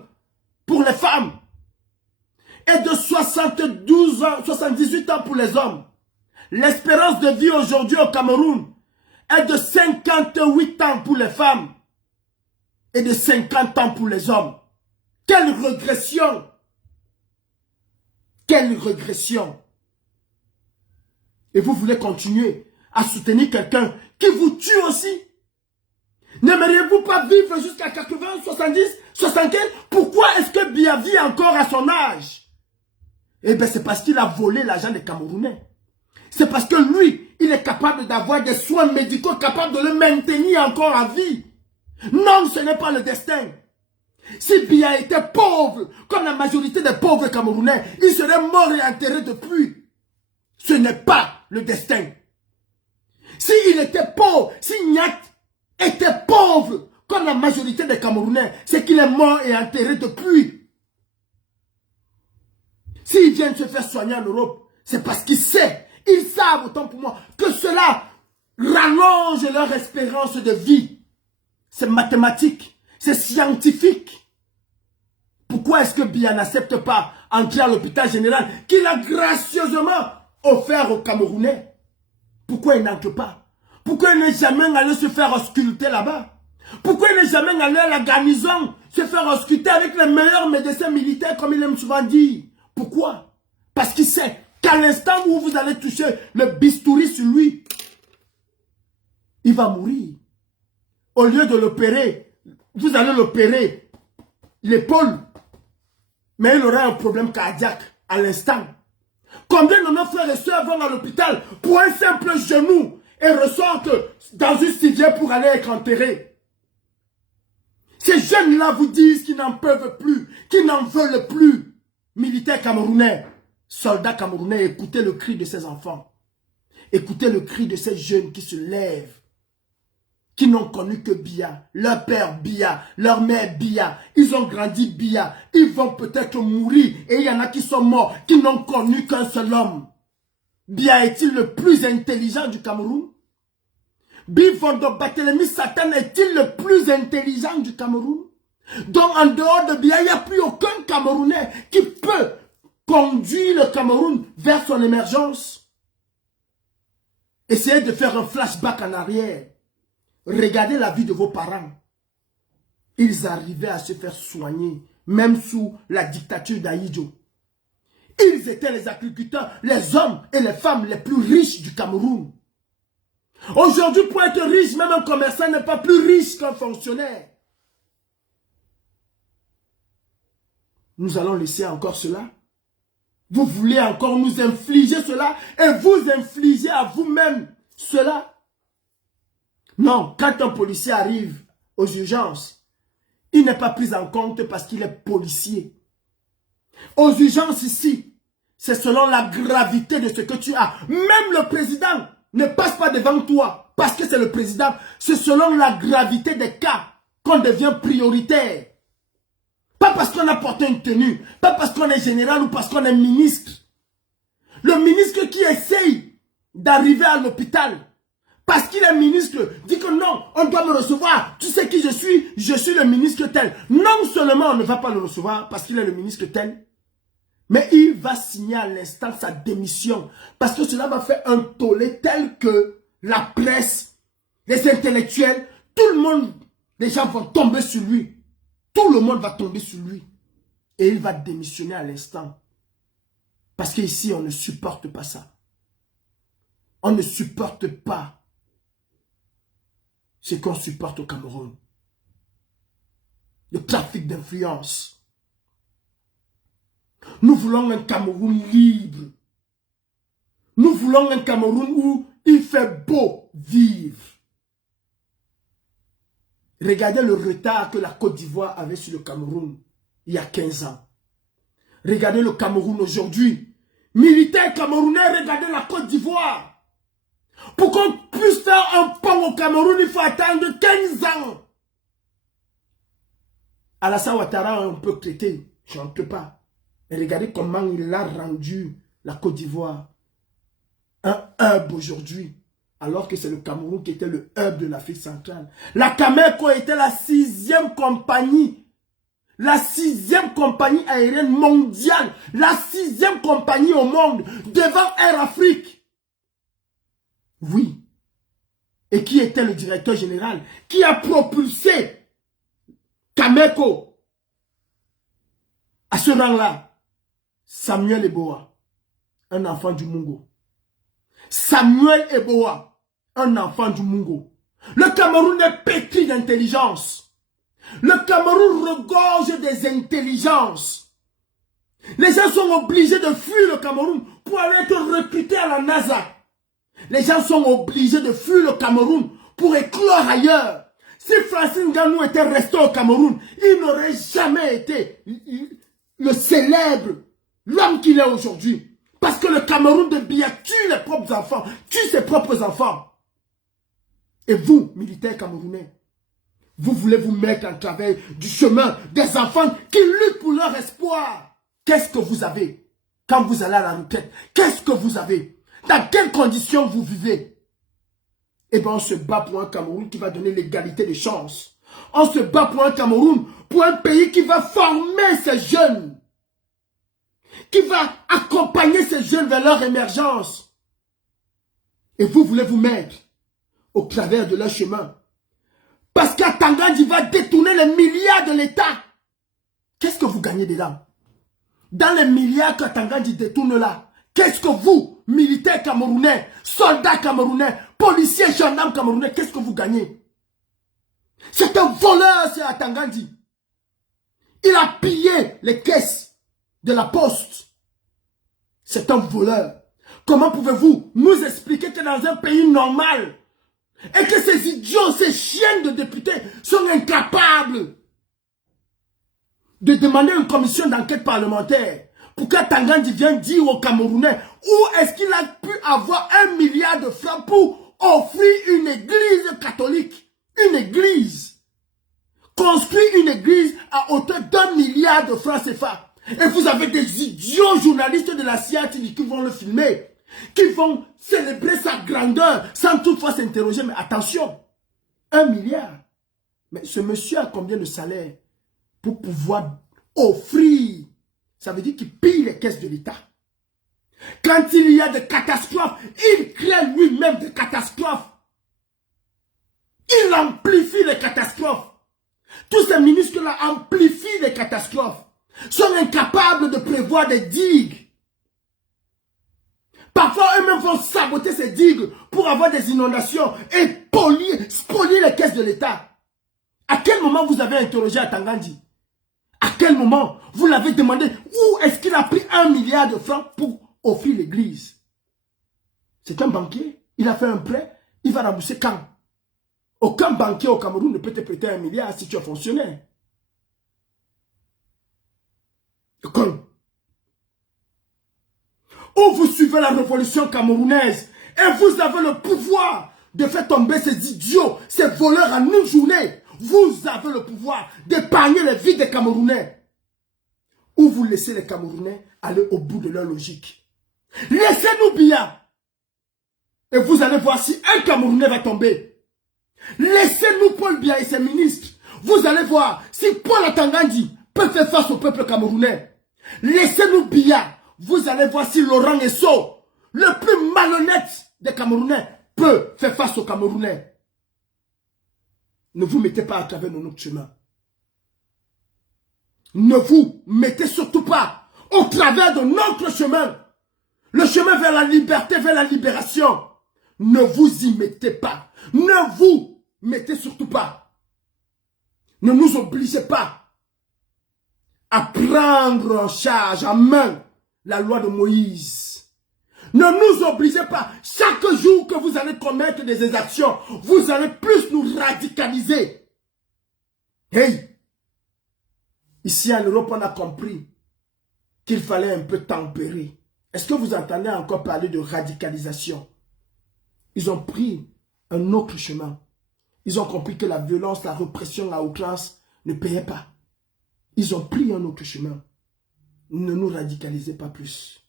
pour les femmes. Et de 72 ans, 78 ans pour les hommes. L'espérance de vie aujourd'hui au Cameroun est de 58 ans pour les femmes. Et de 50 ans pour les hommes. Quelle régression! Quelle régression! Et vous voulez continuer à soutenir quelqu'un qui vous tue aussi? N'aimeriez-vous pas vivre jusqu'à 80, 70, 75? Pourquoi est-ce que Biya vit encore à son âge? Eh bien, c'est parce qu'il a volé l'argent des Camerounais. C'est parce que lui, il est capable d'avoir des soins médicaux capables de le maintenir encore à vie. Non, ce n'est pas le destin. Si Biya était pauvre, comme la majorité des pauvres Camerounais, il serait mort et enterré depuis. Ce n'est pas le destin. S'il était pauvre, si Nyat était pauvre, comme la majorité des Camerounais, c'est qu'il est mort et enterré depuis. S'ils viennent se faire soigner en Europe, c'est parce qu'ils savent, ils savent autant pour moi, que cela rallonge leur espérance de vie. C'est mathématique, c'est scientifique. Pourquoi est-ce que Biya n'accepte pas entrer à l'hôpital général qu'il a gracieusement offert aux Camerounais? Pourquoi il n'entre pas? Pourquoi il n'est jamais allé se faire ausculter là-bas? Pourquoi il n'est jamais allé à la garnison se faire ausculter avec les meilleurs médecins militaires comme il aime souvent dire? Pourquoi? Parce qu'il sait qu'à l'instant où vous allez toucher le bistouri sur lui, il va mourir. Au lieu de l'opérer, vous allez l'opérer l'épaule, mais il aura un problème cardiaque à l'instant. Combien de nos frères et sœurs vont à l'hôpital pour un simple genou et ressortent dans une civière pour aller être enterrés? Ces jeunes-là vous disent qu'ils n'en peuvent plus, qu'ils n'en veulent plus. Militaires camerounais, soldats camerounais, écoutez le cri de ces enfants. Écoutez le cri de ces jeunes qui se lèvent, qui n'ont connu que Biya, leur père Biya, leur mère Biya. Ils ont grandi Biya. Ils vont peut-être mourir. Et il y en a qui sont morts, qui n'ont connu qu'un seul homme. Biya est-il le plus intelligent du Cameroun? Bifondo Barthélemy Satan est-il le plus intelligent du Cameroun? Donc en dehors de Biya, il n'y a plus aucun Camerounais qui peut conduire le Cameroun vers son émergence. Essayez de faire un flashback en arrière. Regardez la vie de vos parents. Ils arrivaient à se faire soigner, même sous la dictature d'Ahidjo. Ils étaient les agriculteurs, les hommes et les femmes les plus riches du Cameroun. Aujourd'hui, pour être riche, même un commerçant n'est pas plus riche qu'un fonctionnaire. Nous allons laisser encore cela. Vous voulez encore nous infliger cela et vous infliger à vous-même cela. Non, quand un policier arrive aux urgences, il n'est pas pris en compte parce qu'il est policier. Aux urgences ici, c'est selon la gravité de ce que tu as. Même le président ne passe pas devant toi parce que c'est le président. C'est selon la gravité des cas qu'on devient prioritaire. Pas parce qu'on a porté une tenue, pas parce qu'on est général ou parce qu'on est ministre. Le ministre qui essaye d'arriver à l'hôpital, parce qu'il est ministre, dit que non, on doit me recevoir. Tu sais qui je suis le ministre tel. Non seulement on ne va pas le recevoir parce qu'il est le ministre tel, mais il va signer à l'instant sa démission. Parce que cela va faire un tollé tel que la presse, les intellectuels, tout le monde, les gens vont tomber sur lui. Tout le monde va tomber sur lui. Et il va démissionner à l'instant. Parce qu'ici, on ne supporte pas ça. On ne supporte pas ce qu'on supporte au Cameroun. Le trafic d'influence. Nous voulons un Cameroun libre. Nous voulons un Cameroun où il fait beau vivre. Regardez le retard que la Côte d'Ivoire avait sur le Cameroun il y a 15 ans. Regardez le Cameroun aujourd'hui. Militaires camerounais, regardez la Côte d'Ivoire. Pour qu'on puisse faire un pont au Cameroun, il faut attendre 15 ans. Alassane Ouattara, on peut traiter, je ne peux pas. Et regardez comment il a rendu la Côte d'Ivoire un hub aujourd'hui. Alors que c'est le Cameroun qui était le hub de l'Afrique centrale. La Cameco était la 6e compagnie. La 6e compagnie aérienne mondiale. La 6e compagnie au monde. Devant Air Afrique. Oui. Et qui était le directeur général? Qui a propulsé Cameco à ce rang-là? Samuel Eboa. Un enfant du Mungo. Samuel Eboa. Un enfant du Mungo. Le Cameroun est pétri d'intelligence. Le Cameroun regorge des intelligences. Les gens sont obligés de fuir le Cameroun pour aller être recrutés à la NASA. Les gens sont obligés de fuir le Cameroun pour éclore ailleurs. Si Francis Ngannou était resté au Cameroun, il n'aurait jamais été le célèbre, l'homme qu'il est aujourd'hui. Parce que le Cameroun de Biya tue les propres enfants, tue ses propres enfants. Et vous, militaires camerounais, vous voulez vous mettre en travers du chemin des enfants qui luttent pour leur espoir. Qu'est-ce que vous avez quand vous allez à la retraite? Qu'est-ce que vous avez? Dans quelles conditions vous vivez? Eh bien, on se bat pour un Cameroun qui va donner l'égalité des chances. On se bat pour un Cameroun, pour un pays qui va former ces jeunes. Qui va accompagner ces jeunes vers leur émergence. Et vous voulez vous mettre au travers de leur chemin. Parce qu'Atangandji va détourner les milliards de l'État. Qu'est-ce que vous gagnez dedans? Dans les milliards qu'Atangandji détourne là, qu'est-ce que vous, militaires camerounais, soldats camerounais, policiers, gendarmes camerounais, qu'est-ce que vous gagnez? C'est un voleur, c'est Atangandji. Il a pillé les caisses de la poste. C'est un voleur. Comment pouvez-vous nous expliquer que dans un pays normal, et que ces idiots, ces chiens de députés sont incapables de demander une commission d'enquête parlementaire pour qu'Atangandji vienne dire aux Camerounais où est-ce qu'il a pu avoir 1 milliard de francs pour offrir une église catholique, une église, construire une église à hauteur d'1 milliard de francs CFA. Et vous avez des idiots journalistes de la CIATV qui vont le filmer, qui vont célébrer sa grandeur sans toutefois s'interroger. Mais attention, 1 milliard. Mais ce monsieur a combien de salaire pour pouvoir offrir? Ça veut dire qu'il pille les caisses de l'État. Quand il y a des catastrophes, il crée lui-même des catastrophes. Il amplifie les catastrophes. Tous ces ministres-là amplifient les catastrophes. Sont incapables de prévoir des digues. Parfois, eux-mêmes vont saboter ces digues pour avoir des inondations et spolier les caisses de l'État. À quel moment vous avez interrogé Atangandji? À quel moment vous l'avez demandé où est-ce qu'il a pris 1 milliard de francs pour offrir l'église? C'est un banquier. Il a fait un prêt. Il va rembourser quand? Aucun banquier au Cameroun ne peut te prêter 1 milliard si tu es fonctionnaire. Comme Ou vous suivez la révolution camerounaise et vous avez le pouvoir de faire tomber ces idiots, ces voleurs en une journée. Vous avez le pouvoir d'épargner les vies des Camerounais. Ou vous laissez les Camerounais aller au bout de leur logique. Laissez-nous Biya. Et vous allez voir si un Camerounais va tomber. Laissez-nous Paul Biya et ses ministres. Vous allez voir si Paul Atangandi peut faire face au peuple camerounais. Laissez-nous Biya. Vous allez voir si Laurent Esso, le plus malhonnête des Camerounais, peut faire face aux Camerounais. Ne vous mettez pas à travers notre chemin. Ne vous mettez surtout pas au travers de notre chemin. Le chemin vers la liberté, vers la libération. Ne vous y mettez pas. Ne vous mettez surtout pas. Ne nous obligez pas à prendre en charge, en main, la loi de Moïse. Ne nous obligez pas. Chaque jour que vous allez commettre des exactions, vous allez plus nous radicaliser. Hey! Ici en Europe, on a compris qu'il fallait un peu tempérer. Est-ce que vous entendez encore parler de radicalisation? Ils ont pris un autre chemin. Ils ont compris que la violence, la répression à outrance ne payait pas. Ils ont pris un autre chemin. Ne nous radicalisez pas plus.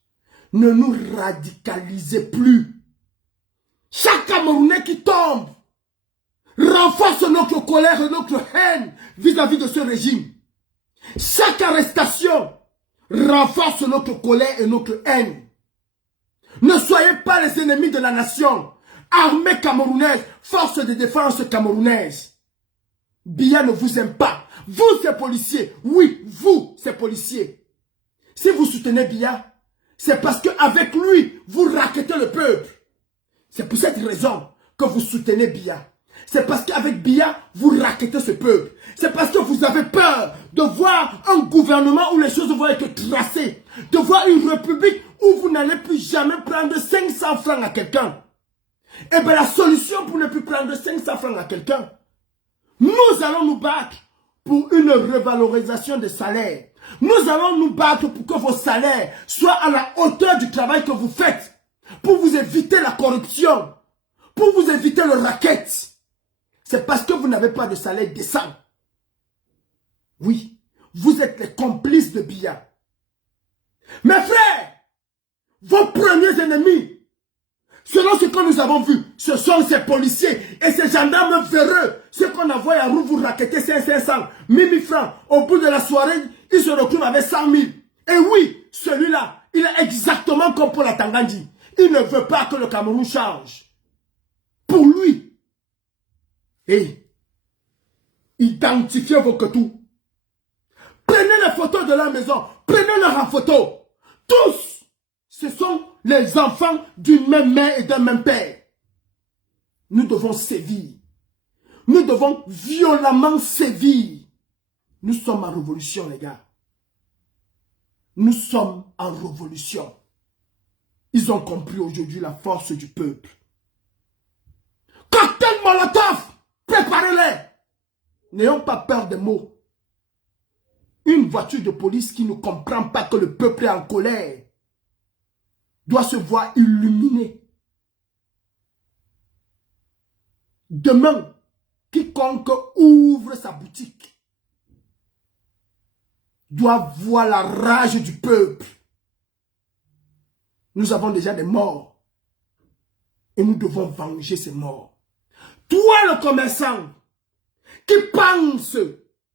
Ne nous radicalisez plus. Chaque Camerounais qui tombe renforce notre colère et notre haine vis-à-vis de ce régime. Chaque arrestation renforce notre colère et notre haine. Ne soyez pas les ennemis de la nation. Armée camerounaise, force de défense camerounaise. Biya ne vous aime pas. Vous, ces policiers. Oui, vous, ces policiers. Si vous soutenez Biya, c'est parce qu'avec lui, vous raquettez le peuple. C'est pour cette raison que vous soutenez Biya. C'est parce qu'avec Biya, vous raquettez ce peuple. C'est parce que vous avez peur de voir un gouvernement où les choses vont être tracées. De voir une république où vous n'allez plus jamais prendre 500 francs à quelqu'un. Eh bien, la solution pour ne plus prendre 500 francs à quelqu'un, nous allons nous battre pour une revalorisation des salaires. Nous allons nous battre pour que vos salaires soient à la hauteur du travail que vous faites. Pour vous éviter la corruption. Pour vous éviter le racket. C'est parce que vous n'avez pas de salaire décent. Oui, vous êtes les complices de Biya. Mes frères, vos premiers ennemis, selon ce que nous avons vu, ce sont ces policiers et ces gendarmes véreux. Ceux qu'on envoie à roue vous raqueter 500, 1000 francs. Au bout de la soirée, ils se retrouvent avec 100 000. Et oui, celui-là, il est exactement comme pour la Tangandi. Il ne veut pas que le Cameroun change. Pour lui. Et identifiez vos ketous. Prenez les photos de la maison. Prenez-les en photo. Tous, ce sont les enfants d'une même mère et d'un même père. Nous devons sévir. Nous devons violemment sévir. Nous sommes en révolution, les gars. Nous sommes en révolution. Ils ont compris aujourd'hui la force du peuple. Cocktail Molotov, préparez-les. N'ayons pas peur des mots. Une voiture de police qui ne comprend pas que le peuple est en colère doit se voir illuminé. Demain, quiconque ouvre sa boutique doit voir la rage du peuple. Nous avons déjà des morts. Et nous devons venger ces morts. Toi, le commerçant, qui pense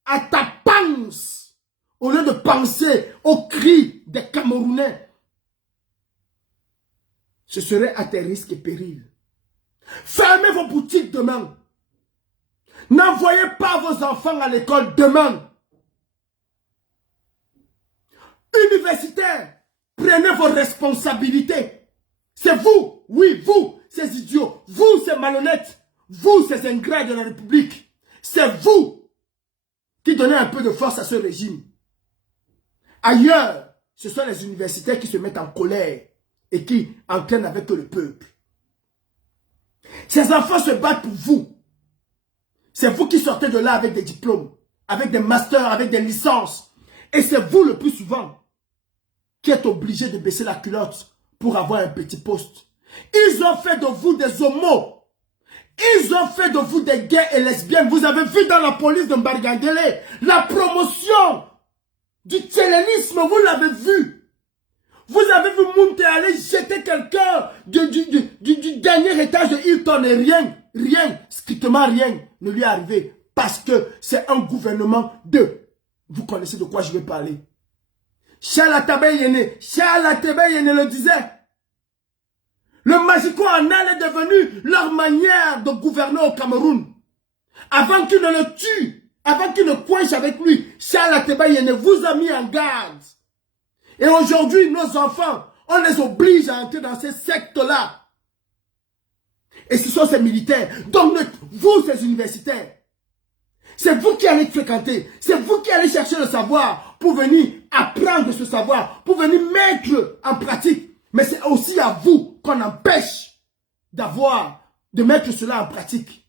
à ta panse, au lieu de penser aux cris des Camerounais, ce serait à tes risques et périls. Fermez vos boutiques demain. N'envoyez pas vos enfants à l'école demain. Universitaires, prenez vos responsabilités. C'est vous, oui, vous, ces idiots, vous, ces malhonnêtes, vous, ces ingrats de la République. C'est vous qui donnez un peu de force à ce régime. Ailleurs, ce sont les universitaires qui se mettent en colère et qui entraînent avec eux le peuple. Ces enfants se battent pour vous. C'est vous qui sortez de là avec des diplômes, avec des masters, avec des licences. Et c'est vous le plus souvent qui êtes obligé de baisser la culotte pour avoir un petit poste. Ils ont fait de vous des homos. Ils ont fait de vous des gays et lesbiennes. Vous avez vu dans la police de Mbargangele la promotion du tchélénisme, vous l'avez vu. Vous avez vu Mounté aller jeter quelqu'un du dernier étage de Hilton et rien, strictement rien ne lui est arrivé. Parce que c'est un gouvernement de... Vous connaissez de quoi je vais parler. Charles Yéné le disait. Le Magico Anal est devenu leur manière de gouverner au Cameroun. Avant qu'il ne le tue, avant qu'il ne coince avec lui, Charles Yéné vous a mis en garde. Et aujourd'hui, nos enfants, on les oblige à entrer dans ces sectes-là. Et ce sont ces militaires. Donc, vous, ces universitaires, c'est vous qui allez fréquenter. C'est vous qui allez chercher le savoir pour venir apprendre ce savoir, pour venir mettre en pratique. Mais c'est aussi à vous qu'on empêche de mettre cela en pratique.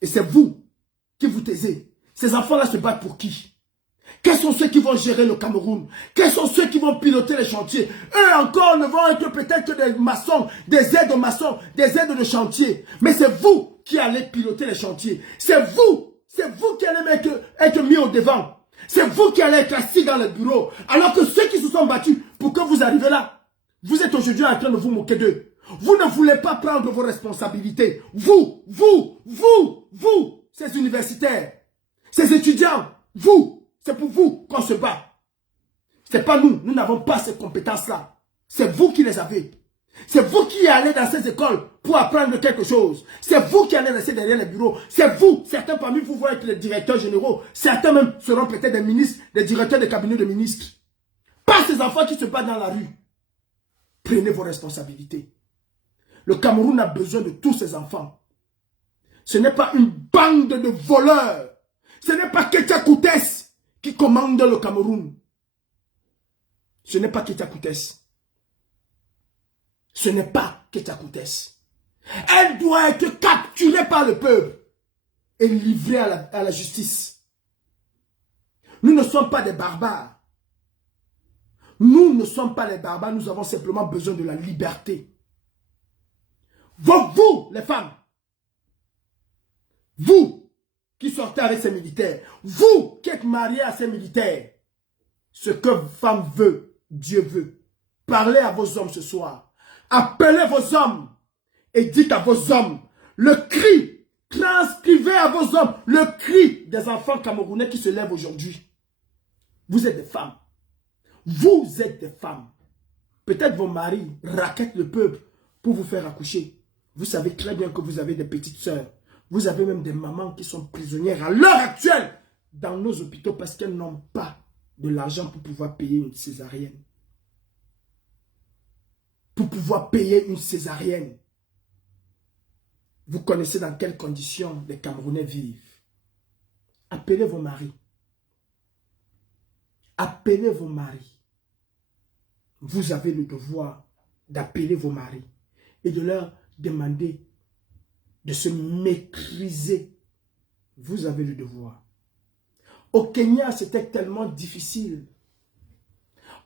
Et c'est vous qui vous taisez. Ces enfants-là se battent pour qui? Quels sont ceux qui vont gérer le Cameroun? Quels sont ceux qui vont piloter les chantiers? Eux encore ne vont être peut-être que des maçons, des aides-maçons, des aides de chantier. Mais c'est vous qui allez piloter les chantiers. C'est vous qui allez être mis au devant. C'est vous qui allez être assis dans le bureau. Alors que ceux qui se sont battus pour que vous arrivez là, vous êtes aujourd'hui en train de vous moquer d'eux. Vous ne voulez pas prendre vos responsabilités. Vous, ces universitaires, ces étudiants, c'est pour vous qu'on se bat. C'est pas nous n'avons pas ces compétences-là. C'est vous qui les avez. C'est vous qui allez dans ces écoles pour apprendre quelque chose. C'est vous qui allez rester derrière les bureaux. C'est vous, certains parmi vous vont être les directeurs généraux. Certains même seront peut-être des ministres, des directeurs de cabinet de ministres. Pas ces enfants qui se battent dans la rue. Prenez vos responsabilités. Le Cameroun a besoin de tous ces enfants. Ce n'est pas une bande de voleurs. Ce n'est pas Ketia Koutès qui commande le Cameroun. Ce n'est pas Ketia Koutès. Ce n'est pas Ketia Koutès. Elle doit être capturée par le peuple et livrée à la justice. Nous ne sommes pas des barbares. Nous ne sommes pas les barbares, nous avons simplement besoin de la liberté. Vous, les femmes, vous qui sortez avec ces militaires, vous qui êtes mariés à ces militaires, ce que femme veut, Dieu veut. Parlez à vos hommes ce soir. Appelez vos hommes et dites à vos hommes le cri, transcrivez à vos hommes le cri des enfants camerounais qui se lèvent aujourd'hui. Vous êtes des femmes. Vous êtes des femmes. Peut-être vos maris raquettent le peuple pour vous faire accoucher. Vous savez très bien que vous avez des petites sœurs. Vous avez même des mamans qui sont prisonnières à l'heure actuelle dans nos hôpitaux parce qu'elles n'ont pas de l'argent pour pouvoir payer une césarienne. Pour pouvoir payer une césarienne. Vous connaissez dans quelles conditions les Camerounais vivent. Appelez vos maris. Appelez vos maris. Vous avez le devoir d'appeler vos maris et de leur demander de se maîtriser. Vous avez le devoir. Au Kenya, c'était tellement difficile.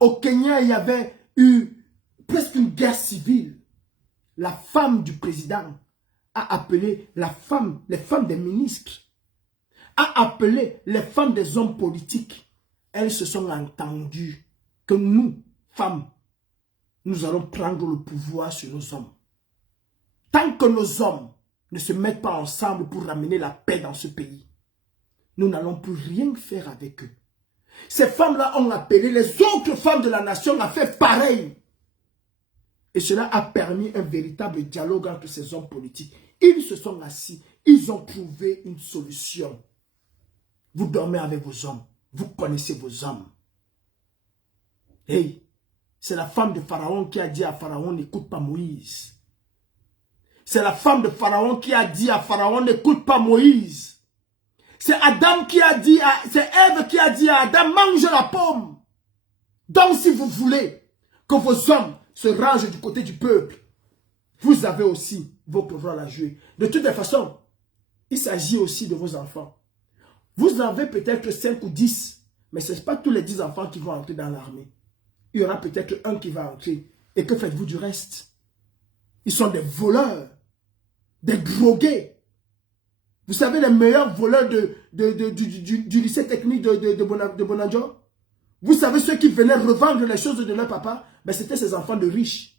Au Kenya, il y avait eu presque une guerre civile. La femme du président a appelé les femmes des ministres, a appelé les femmes des hommes politiques. Elles se sont entendues que nous, femmes, nous allons prendre le pouvoir sur nos hommes. Tant que nos hommes ne se mettent pas ensemble pour ramener la paix dans ce pays, nous n'allons plus rien faire avec eux. Ces femmes-là ont appelé les autres femmes de la nation à faire pareil. Et cela a permis un véritable dialogue entre ces hommes politiques. Ils se sont assis, ils ont trouvé une solution. Vous dormez avec vos hommes, vous connaissez vos hommes. Hey, c'est la femme de Pharaon qui a dit à Pharaon, n'écoute pas Moïse. C'est la femme de Pharaon qui a dit à Pharaon, n'écoute pas Moïse. C'est Adam qui a dit, c'est Ève qui a dit à Adam, mange la pomme. Donc si vous voulez que vos hommes se rangent du côté du peuple, vous avez aussi votre rôle à jouer. De toutes les façons, il s'agit aussi de vos enfants. Vous avez peut-être 5 ou 10, mais ce n'est pas tous les 10 enfants qui vont entrer dans l'armée. Il y aura peut-être un qui va entrer. Et que faites-vous du reste? Ils sont des voleurs, des drogués. Vous savez les meilleurs voleurs du lycée technique de Bonadjo? Vous savez ceux qui venaient revendre les choses de leur papa? Ben, c'était ces enfants de riches.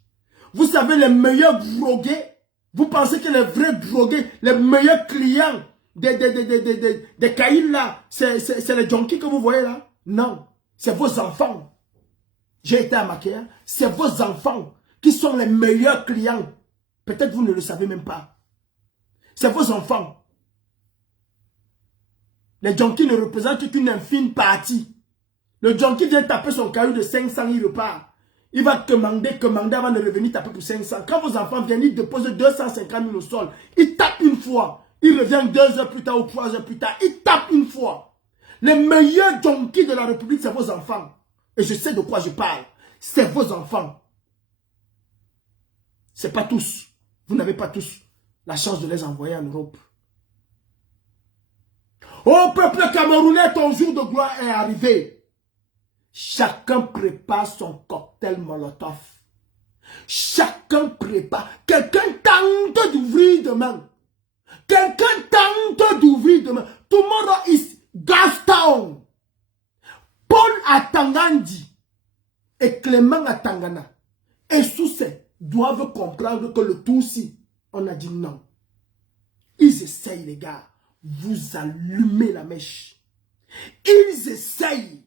Vous savez les meilleurs drogués? Vous pensez que les vrais drogués, les meilleurs clients des caïns là, c'est les junkies que vous voyez là? Non, c'est vos enfants. J'ai été à Makéa, c'est vos enfants qui sont les meilleurs clients. Peut-être vous ne le savez même pas. C'est vos enfants. Les junkies ne représentent qu'une infime partie. Le junkie vient taper son caillou de 500, il repart. Il va commander avant de revenir taper pour 500. Quand vos enfants viennent, ils déposent 250 000 au sol. Ils tapent une fois. Ils reviennent 2 heures plus tard ou 3 heures plus tard. Ils tapent une fois. Les meilleurs junkies de la République, c'est vos enfants. Et je sais de quoi je parle. C'est vos enfants. C'est pas tous. Vous n'avez pas tous la chance de les envoyer en Europe. Ô peuple camerounais, ton jour de gloire est arrivé. Chacun prépare son cocktail Molotov. Chacun prépare. Quelqu'un tente d'ouvrir demain. Quelqu'un tente d'ouvrir demain. Tomorrow is Gastown. Paul Atangandi et Clément Atangana et Soussé doivent comprendre que le Tutsi, on a dit non. Ils essayent, les gars. Vous allumez la mèche. Ils essayent.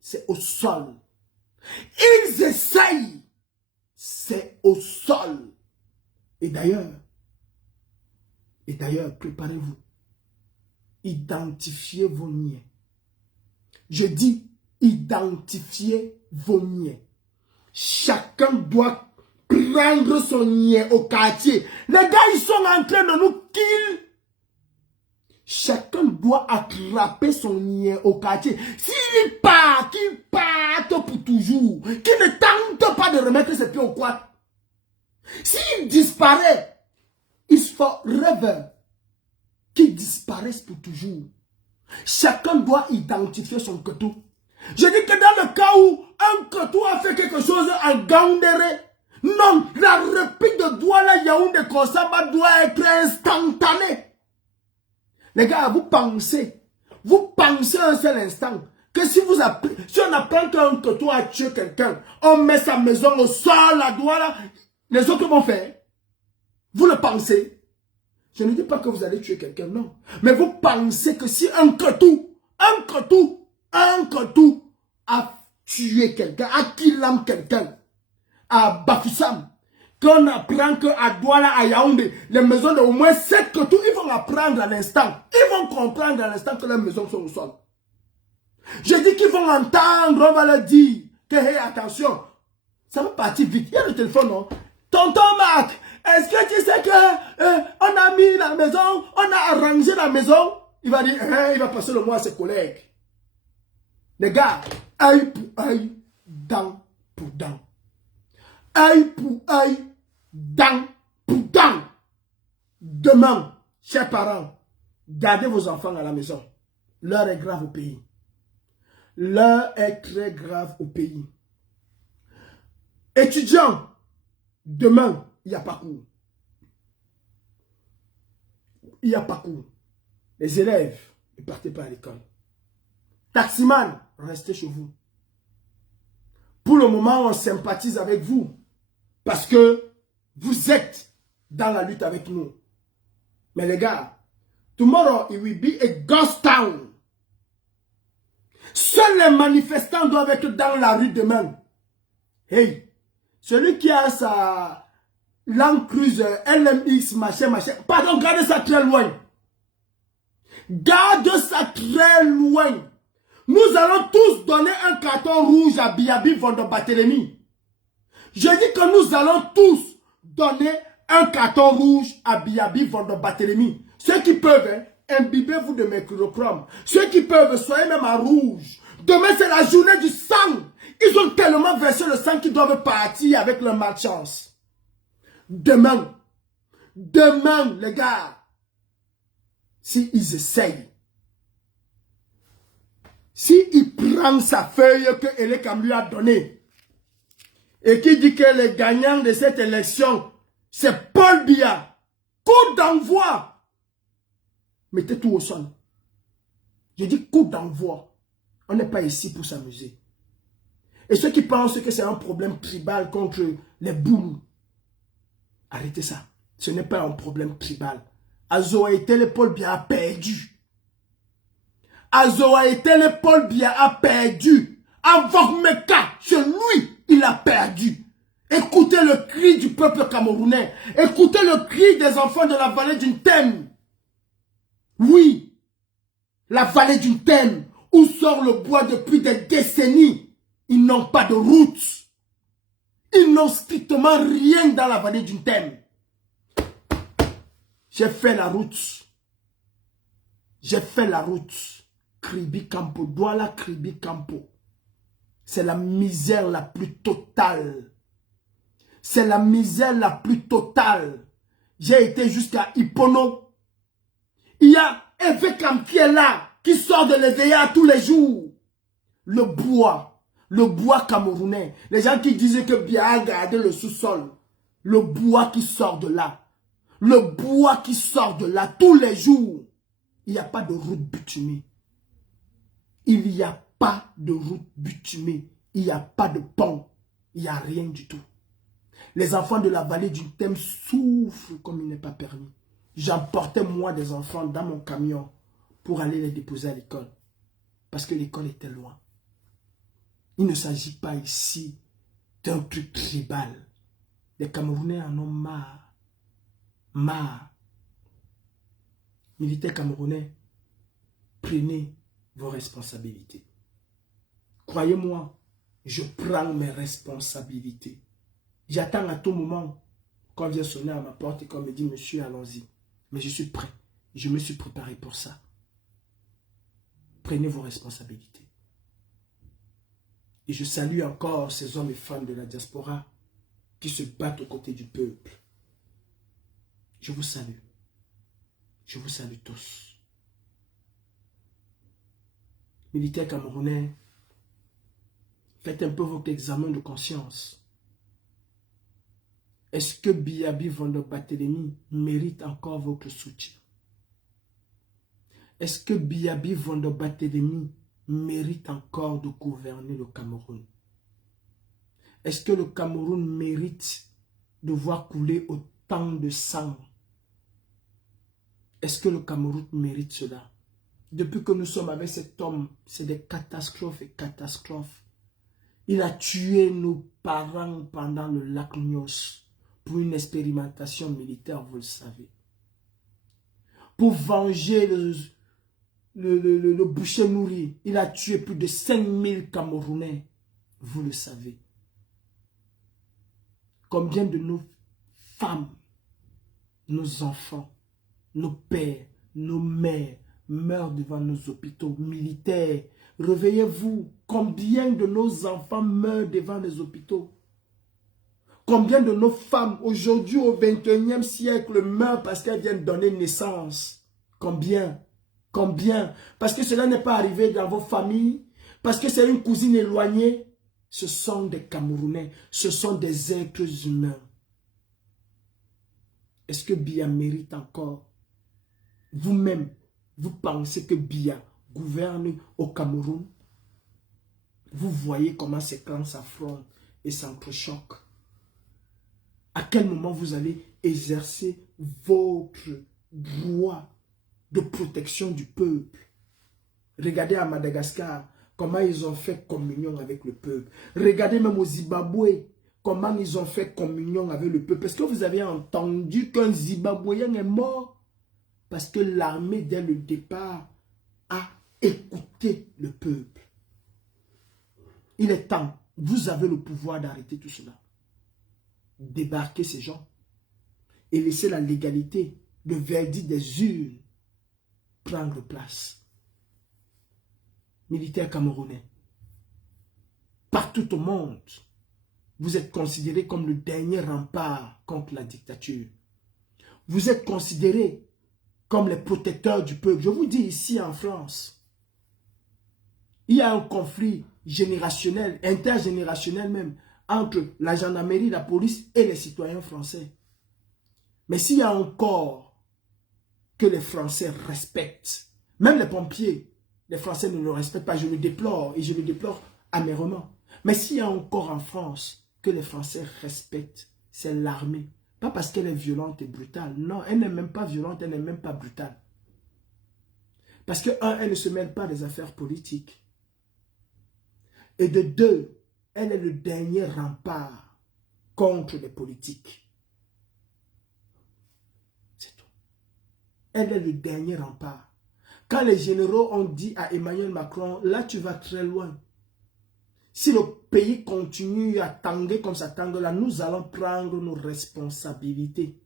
C'est au sol. Ils essayent. C'est au sol. Et d'ailleurs, préparez-vous. Identifiez vos niais. Je dis, identifiez vos niais. Chacun doit prendre son niais au quartier. Les gars, ils sont en train de nous kill. Chacun doit attraper son niais au quartier. S'il part, qu'il parte pour toujours. Qu'il ne tente pas de remettre ses pieds au quad. S'il disparaît, il se forever. Qu'il disparaisse pour toujours. Chacun doit identifier son ketou. Je dis que dans le cas où un ketou a fait quelque chose en Gaoundéré, non, la réplique de Douala Yaoundé Kosamba doit être instantanée. Les gars, vous pensez un seul instant que si on apprend qu'un ketou a tué quelqu'un, on met sa maison au sol, la Douala, les autres vont faire. Vous le pensez? Je ne dis pas que vous allez tuer quelqu'un, non. Mais vous pensez que si un ketou a tué quelqu'un, a killé quelqu'un, à Bafoussam, qu'on apprend qu'à Douala, à Yaoundé, les maisons d'au moins 7 ketous, ils vont apprendre à l'instant. Ils vont comprendre à l'instant que les maisons sont au sol. Je dis qu'ils vont entendre, on va leur dire que, hey, attention, ça va partir vite. Il y a le téléphone, non? Tonton Marc, est-ce que tu sais que on a mis la maison, on a arrangé la maison? Il va dire, il va passer le mot à ses collègues. Les gars, œil pour œil, dent pour dent. Œil pour œil, dent pour dent. Demain, chers parents, gardez vos enfants à la maison. L'heure est grave au pays. L'heure est très grave au pays. Étudiants, demain, il n'y a pas cours. Il n'y a pas cours. Les élèves, ne partez pas à l'école. Taximan, restez chez vous. Pour le moment, on sympathise avec vous. Parce que vous êtes dans la lutte avec nous. Mais les gars, tomorrow it will be a ghost town. Seuls les manifestants doivent être dans la rue demain. Hey, celui qui a sa Land Cruiser, LMX, machin. Pardon, gardez ça très loin. Garde ça très loin. Nous allons tous donner un carton rouge à Biabi Vondo-Barthélemy. Je dis que nous allons tous donner un carton rouge à Biabi Vondo-Barthélemy. Ceux qui peuvent, imbibez-vous de mercurochrome. Ceux qui peuvent, soyez même à rouge. Demain, c'est la journée du sang. Ils ont tellement versé le sang qu'ils doivent partir avec leur malchance. Demain, les gars, s'ils essayent, s'il prend sa feuille que Elekam lui a donnée, et qui dit que le gagnant de cette élection, c'est Paul Biya. Coup d'envoi. Mettez tout au sol. Je dis coup d'envoi. On n'est pas ici pour s'amuser. Et ceux qui pensent que c'est un problème tribal contre les boulous, arrêtez ça. Ce n'est pas un problème tribal. Azoa Etele Paul Biya a perdu. Azoa Etele Paul Biya a perdu. Avant Meka, c'est lui, il a perdu. Écoutez le cri du peuple camerounais. Écoutez le cri des enfants de la vallée d'une Thème. Oui, la vallée d'une Thème, où sort le bois depuis des décennies. Ils n'ont pas de route. Ils n'ont strictement rien dans la vallée d'une Thème. J'ai fait la route. J'ai fait la route. Kribi Campo, Douala Kribi Campo. C'est la misère la plus totale. C'est la misère la plus totale. J'ai été jusqu'à Ipono. Il y a Evekam qui est là, qui sort de l'EVA tous les jours. Le bois camerounais. Les gens qui disaient que Biya a gardé le sous-sol. Le bois qui sort de là. Le bois qui sort de là tous les jours. Il n'y a pas de route bitumée. Il n'y a pas de route bitumée. Il n'y a pas de pont. Il n'y a rien du tout. Les enfants de la vallée du Thème souffrent comme il n'est pas permis. J'emportais moi des enfants dans mon camion pour aller les déposer à l'école. Parce que l'école était loin. Il ne s'agit pas ici d'un truc tribal. Les Camerounais en ont marre. Marre. Militaires camerounais, prenez vos responsabilités. Croyez-moi, je prends mes responsabilités. J'attends à tout moment qu'on vient sonner à ma porte et qu'on me dit, monsieur, allons-y. Mais je suis prêt. Je me suis préparé pour ça. Prenez vos responsabilités. Et je salue encore ces hommes et femmes de la diaspora qui se battent aux côtés du peuple. Je vous salue. Je vous salue tous. Militaires camerounais, faites un peu votre examen de conscience. Est-ce que Biyabi Vando-Barthélemy mérite encore votre soutien? Est-ce que Biyabi Vando-Barthélemy mérite encore de gouverner le Cameroun? Est-ce que le Cameroun mérite de voir couler autant de sang? Est-ce que le Cameroun mérite cela? Depuis que nous sommes avec cet homme, c'est des catastrophes et catastrophes. Il a tué nos parents pendant le lac Nyos pour une expérimentation militaire, vous le savez. Pour venger le boucher nourri, il a tué plus de 5000 Camerounais, vous le savez. Combien de nos femmes, nos enfants, nos pères, nos mères meurent devant nos hôpitaux militaires? Réveillez-vous, combien de nos enfants meurent devant les hôpitaux? Combien de nos femmes aujourd'hui au 21e siècle meurent parce qu'elles viennent donner naissance? Combien? Combien? Parce que cela n'est pas arrivé dans vos familles, parce que c'est une cousine éloignée. Ce sont des Camerounais, ce sont des êtres humains. Est-ce que Biya mérite encore? Vous-même, vous pensez que Biya gouverne au Cameroun? Vous voyez comment ces clans s'affrontent et s'entrechoquent. À quel moment vous allez exercer votre droit de protection du peuple? Regardez à Madagascar, comment ils ont fait communion avec le peuple. Regardez même au Zimbabwe, comment ils ont fait communion avec le peuple. Est-ce que vous avez entendu qu'un Zimbabwéen est mort? Parce que l'armée, dès le départ, a écouté le peuple. Il est temps. Vous avez le pouvoir d'arrêter tout cela. Débarquer ces gens et laisser la légalité, le verdict des urnes prendre place. Militaires camerounais, partout au monde, vous êtes considérés comme le dernier rempart contre la dictature. Vous êtes considérés comme les protecteurs du peuple. Je vous dis ici en France, il y a un conflit générationnel, intergénérationnel même, entre la gendarmerie, la police et les citoyens français. Mais s'il y a encore que les Français respectent, même les pompiers, les Français ne le respectent pas, je le déplore et je le déplore amèrement. Mais s'il y a encore en France que les Français respectent, c'est l'armée. Pas parce qu'elle est violente et brutale. Non, elle n'est même pas violente, elle n'est même pas brutale. Parce que, un, elle ne se mêle pas des affaires politiques. Et de deux, elle est le dernier rempart contre les politiques. C'est tout. Elle est le dernier rempart. Quand les généraux ont dit à Emmanuel Macron, là tu vas très loin. Si le pays continue à tanguer comme ça tangue là, nous allons prendre nos responsabilités.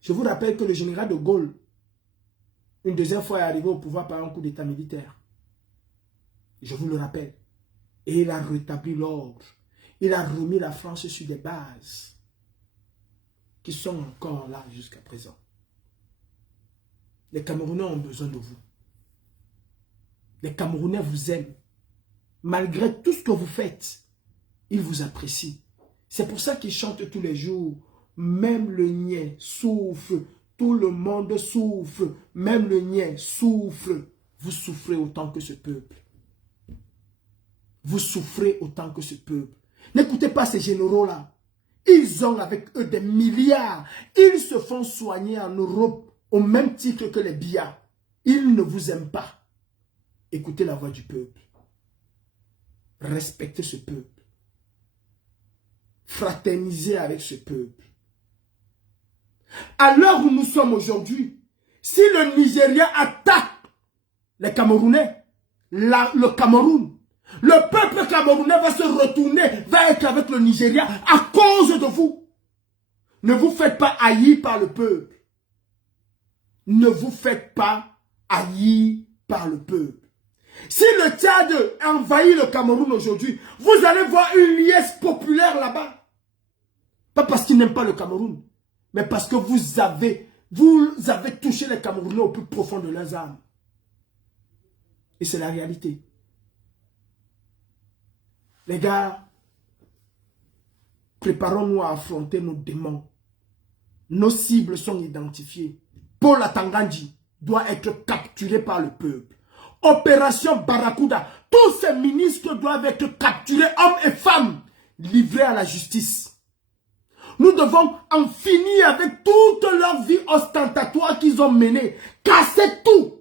Je vous rappelle que le général de Gaulle, une deuxième fois, est arrivé au pouvoir par un coup d'état militaire. Je vous le rappelle. Et il a rétabli l'ordre. Il a remis la France sur des bases qui sont encore là jusqu'à présent. Les Camerounais ont besoin de vous. Les Camerounais vous aiment. Malgré tout ce que vous faites, ils vous apprécient. C'est pour ça qu'ils chantent tous les jours. Même le niais souffre. Tout le monde souffre. Même le niais souffre. Vous souffrez autant que ce peuple. Vous souffrez autant que ce peuple. N'écoutez pas ces généraux-là. Ils ont avec eux des milliards. Ils se font soigner en Europe au même titre que les billards. Ils ne vous aiment pas. Écoutez la voix du peuple. Respectez ce peuple. Fraternisez avec ce peuple. À l'heure où nous sommes aujourd'hui, si le Nigeria attaque les Camerounais, le Cameroun, le peuple camerounais va se retourner, va être avec le Nigeria à cause de vous. Ne vous faites pas haïr par le peuple. Ne vous faites pas haïr par le peuple. Si le Tchad envahit le Cameroun aujourd'hui, vous allez voir une liesse populaire là-bas. Pas parce qu'ils n'aiment pas le Cameroun, mais parce que vous avez touché les Camerounais au plus profond de leurs âmes. Et c'est la réalité. Les gars, préparons-nous à affronter nos démons. Nos cibles sont identifiées. Paul Atangandji doit être capturé par le peuple. Opération Barracuda. Tous ces ministres doivent être capturés, hommes et femmes, livrés à la justice. Nous devons en finir avec toute leur vie ostentatoire qu'ils ont menée. Cassez tout.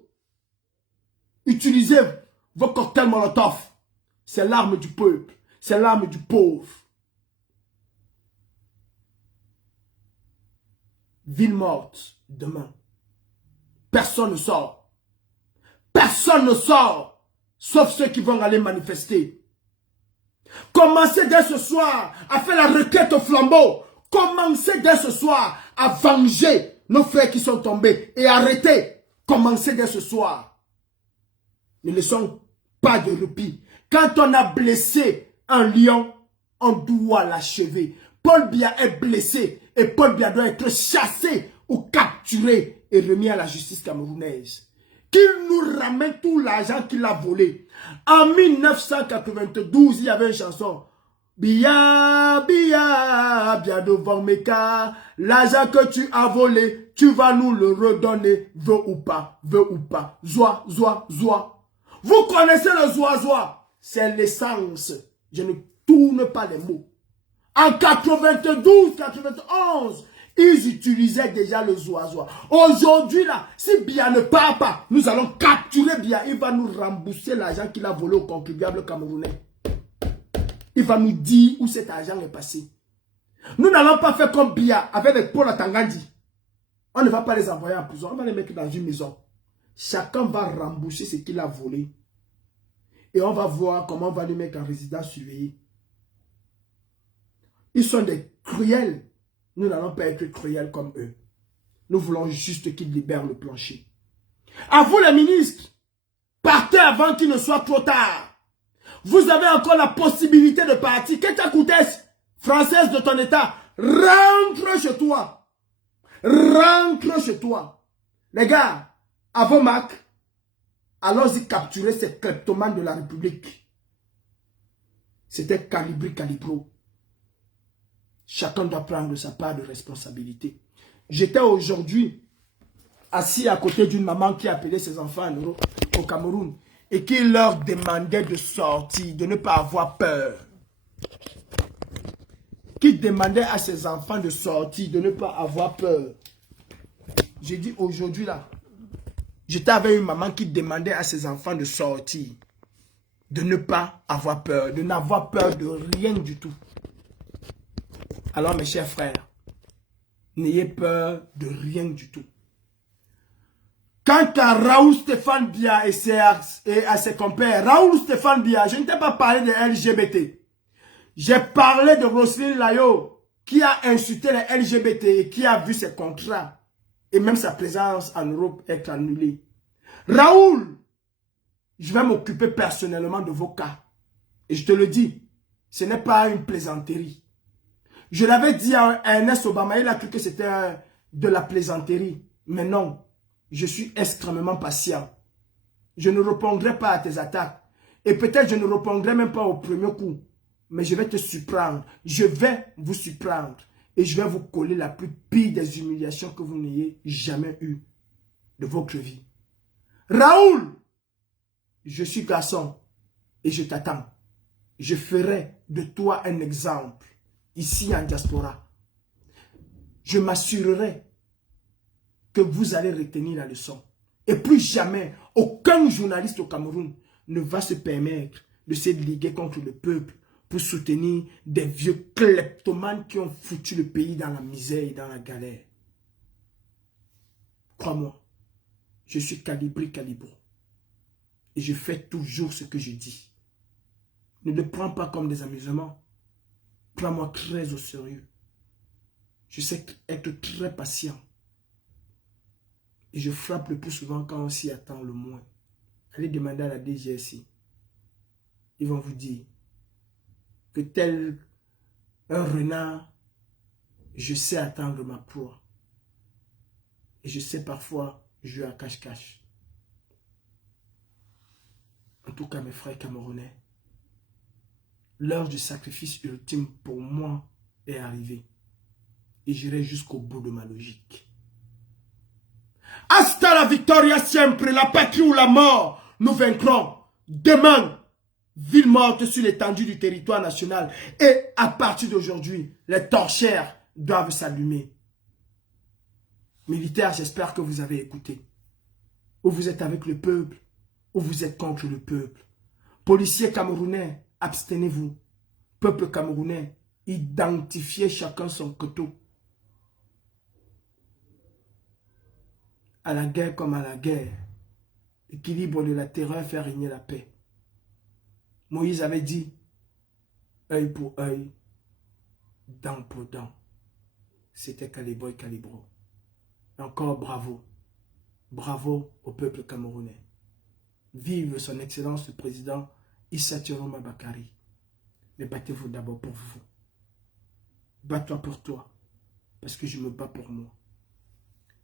Utilisez vos cocktails Molotov. C'est l'arme du peuple. C'est l'arme du pauvre. Ville morte demain. Personne ne sort. Personne ne sort. Sauf ceux qui vont aller manifester. Commencez dès ce soir à faire la requête au flambeau. Commencez dès ce soir à venger nos frères qui sont tombés. Et arrêtez. Commencez dès ce soir. Ne laissons pas de répit. Quand on a blessé un lion, on doit l'achever. Paul Biya est blessé et Paul Biya doit être chassé ou capturé et remis à la justice camerounaise. Qu'il nous ramène tout l'argent qu'il a volé. En 1992, il y avait une chanson. Biya, Biya, bien devant Meka, l'argent que tu as volé, tu vas nous le redonner, veux ou pas, zoa, zoa, zoa. Vous connaissez le zoa, zoa, c'est l'essence. Je ne tourne pas les mots. En 92, 91, ils utilisaient déjà le zoa-zoa. Aujourd'hui, là, si Biya ne part pas, nous allons capturer Biya. Il va nous rembourser l'argent qu'il a volé aux contribuables camerounais. Il va nous dire où cet argent est passé. Nous n'allons pas faire comme Biya avec les Paul Atangandji. On ne va pas les envoyer en prison, on va les mettre dans une maison. Chacun va rembourser ce qu'il a volé. Et on va voir comment on va les mettre en résidence surveillée. Ils sont des cruels. Nous n'allons pas être cruels comme eux. Nous voulons juste qu'ils libèrent le plancher. À vous les ministres, partez avant qu'il ne soit trop tard. Vous avez encore la possibilité de partir. Keta Koutès, française de ton état, rentre chez toi. Rentre chez toi. Les gars, à vos marques, allons-y capturer ces kleptomanes de la République. C'était Calibro. Chacun doit prendre sa part de responsabilité. J'étais aujourd'hui assis à côté d'une maman qui appelait ses enfants au Cameroun et qui leur demandait de sortir, de ne pas avoir peur. Qui demandait à ses enfants de sortir, de ne pas avoir peur. J'ai dit aujourd'hui là, j'étais avec une maman qui demandait à ses enfants de sortir, de ne pas avoir peur, de n'avoir peur de rien du tout. Alors mes chers frères, n'ayez peur de rien du tout. Quant à Raoul Stéphane Biya et à ses compères, Raoul Stéphane Biya, je ne t'ai pas parlé de LGBT. J'ai parlé de Roselyne Layo qui a insulté les LGBT et qui a vu ses contrats et même sa présence en Europe être annulée. Raoul, je vais m'occuper personnellement de vos cas. Et je te le dis, ce n'est pas une plaisanterie. Je l'avais dit à Ernest Obama, il a cru que c'était de la plaisanterie. Mais non, je suis extrêmement patient. Je ne répondrai pas à tes attaques. Et peut-être je ne répondrai même pas au premier coup. Mais je vais te surprendre. Je vais vous surprendre. Et je vais vous coller la plus pire des humiliations que vous n'ayez jamais eues de votre vie. Raoul, je suis garçon et je t'attends. Je ferai de toi un exemple ici en diaspora. Je m'assurerai que vous allez retenir la leçon. Et plus jamais, aucun journaliste au Cameroun ne va se permettre de se liguer contre le peuple pour soutenir des vieux kleptomanes qui ont foutu le pays dans la misère et dans la galère. Crois-moi, je suis Calibro. Et je fais toujours ce que je dis. Ne le prends pas comme des amusements. Prends-moi très au sérieux. Je sais être très patient. Et je frappe le plus souvent quand on s'y attend le moins. Allez demander à la DGSI. Ils vont vous dire que tel un renard, je sais attendre ma proie. Et je sais parfois jouer à cache-cache. En tout cas, mes frères camerounais, l'heure du sacrifice ultime pour moi est arrivée. Et j'irai jusqu'au bout de ma logique. Hasta la victoria siempre, la patrie ou la mort, nous vaincrons. Demain, ville morte sur l'étendue du territoire national. Et à partir d'aujourd'hui, les torchères doivent s'allumer. Militaires, j'espère que vous avez écouté. Ou vous êtes avec le peuple, ou vous êtes contre le peuple. Policiers camerounais, abstenez-vous. Peuple camerounais, identifiez chacun son couteau. À la guerre comme à la guerre, l'équilibre de la terreur fait régner la paix. Moïse avait dit, œil pour œil, dent pour dent. C'était Calibro. Encore bravo. Bravo au peuple camerounais. Vive son excellence le président Issa Tiroma Bakari. Mais battez-vous d'abord pour vous. Bats-toi pour toi. Parce que je me bats pour moi.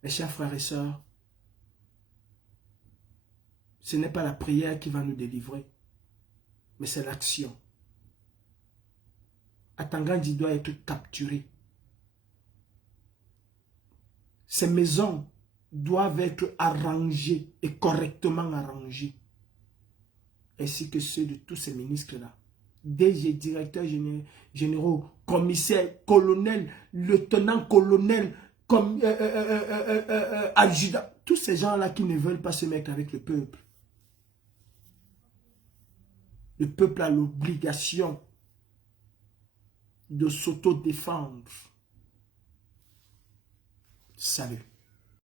Mes chers frères et sœurs, ce n'est pas la prière qui va nous délivrer, mais c'est l'action. Atangandi doit être capturé. Ces maisons doivent être arrangées et correctement arrangées. Ainsi que ceux de tous ces ministres-là. DG, directeurs généraux, commissaires, colonels, lieutenants-colonels, adjudants. Tous ces gens-là qui ne veulent pas se mettre avec le peuple. Le peuple a l'obligation de s'autodéfendre. Salut.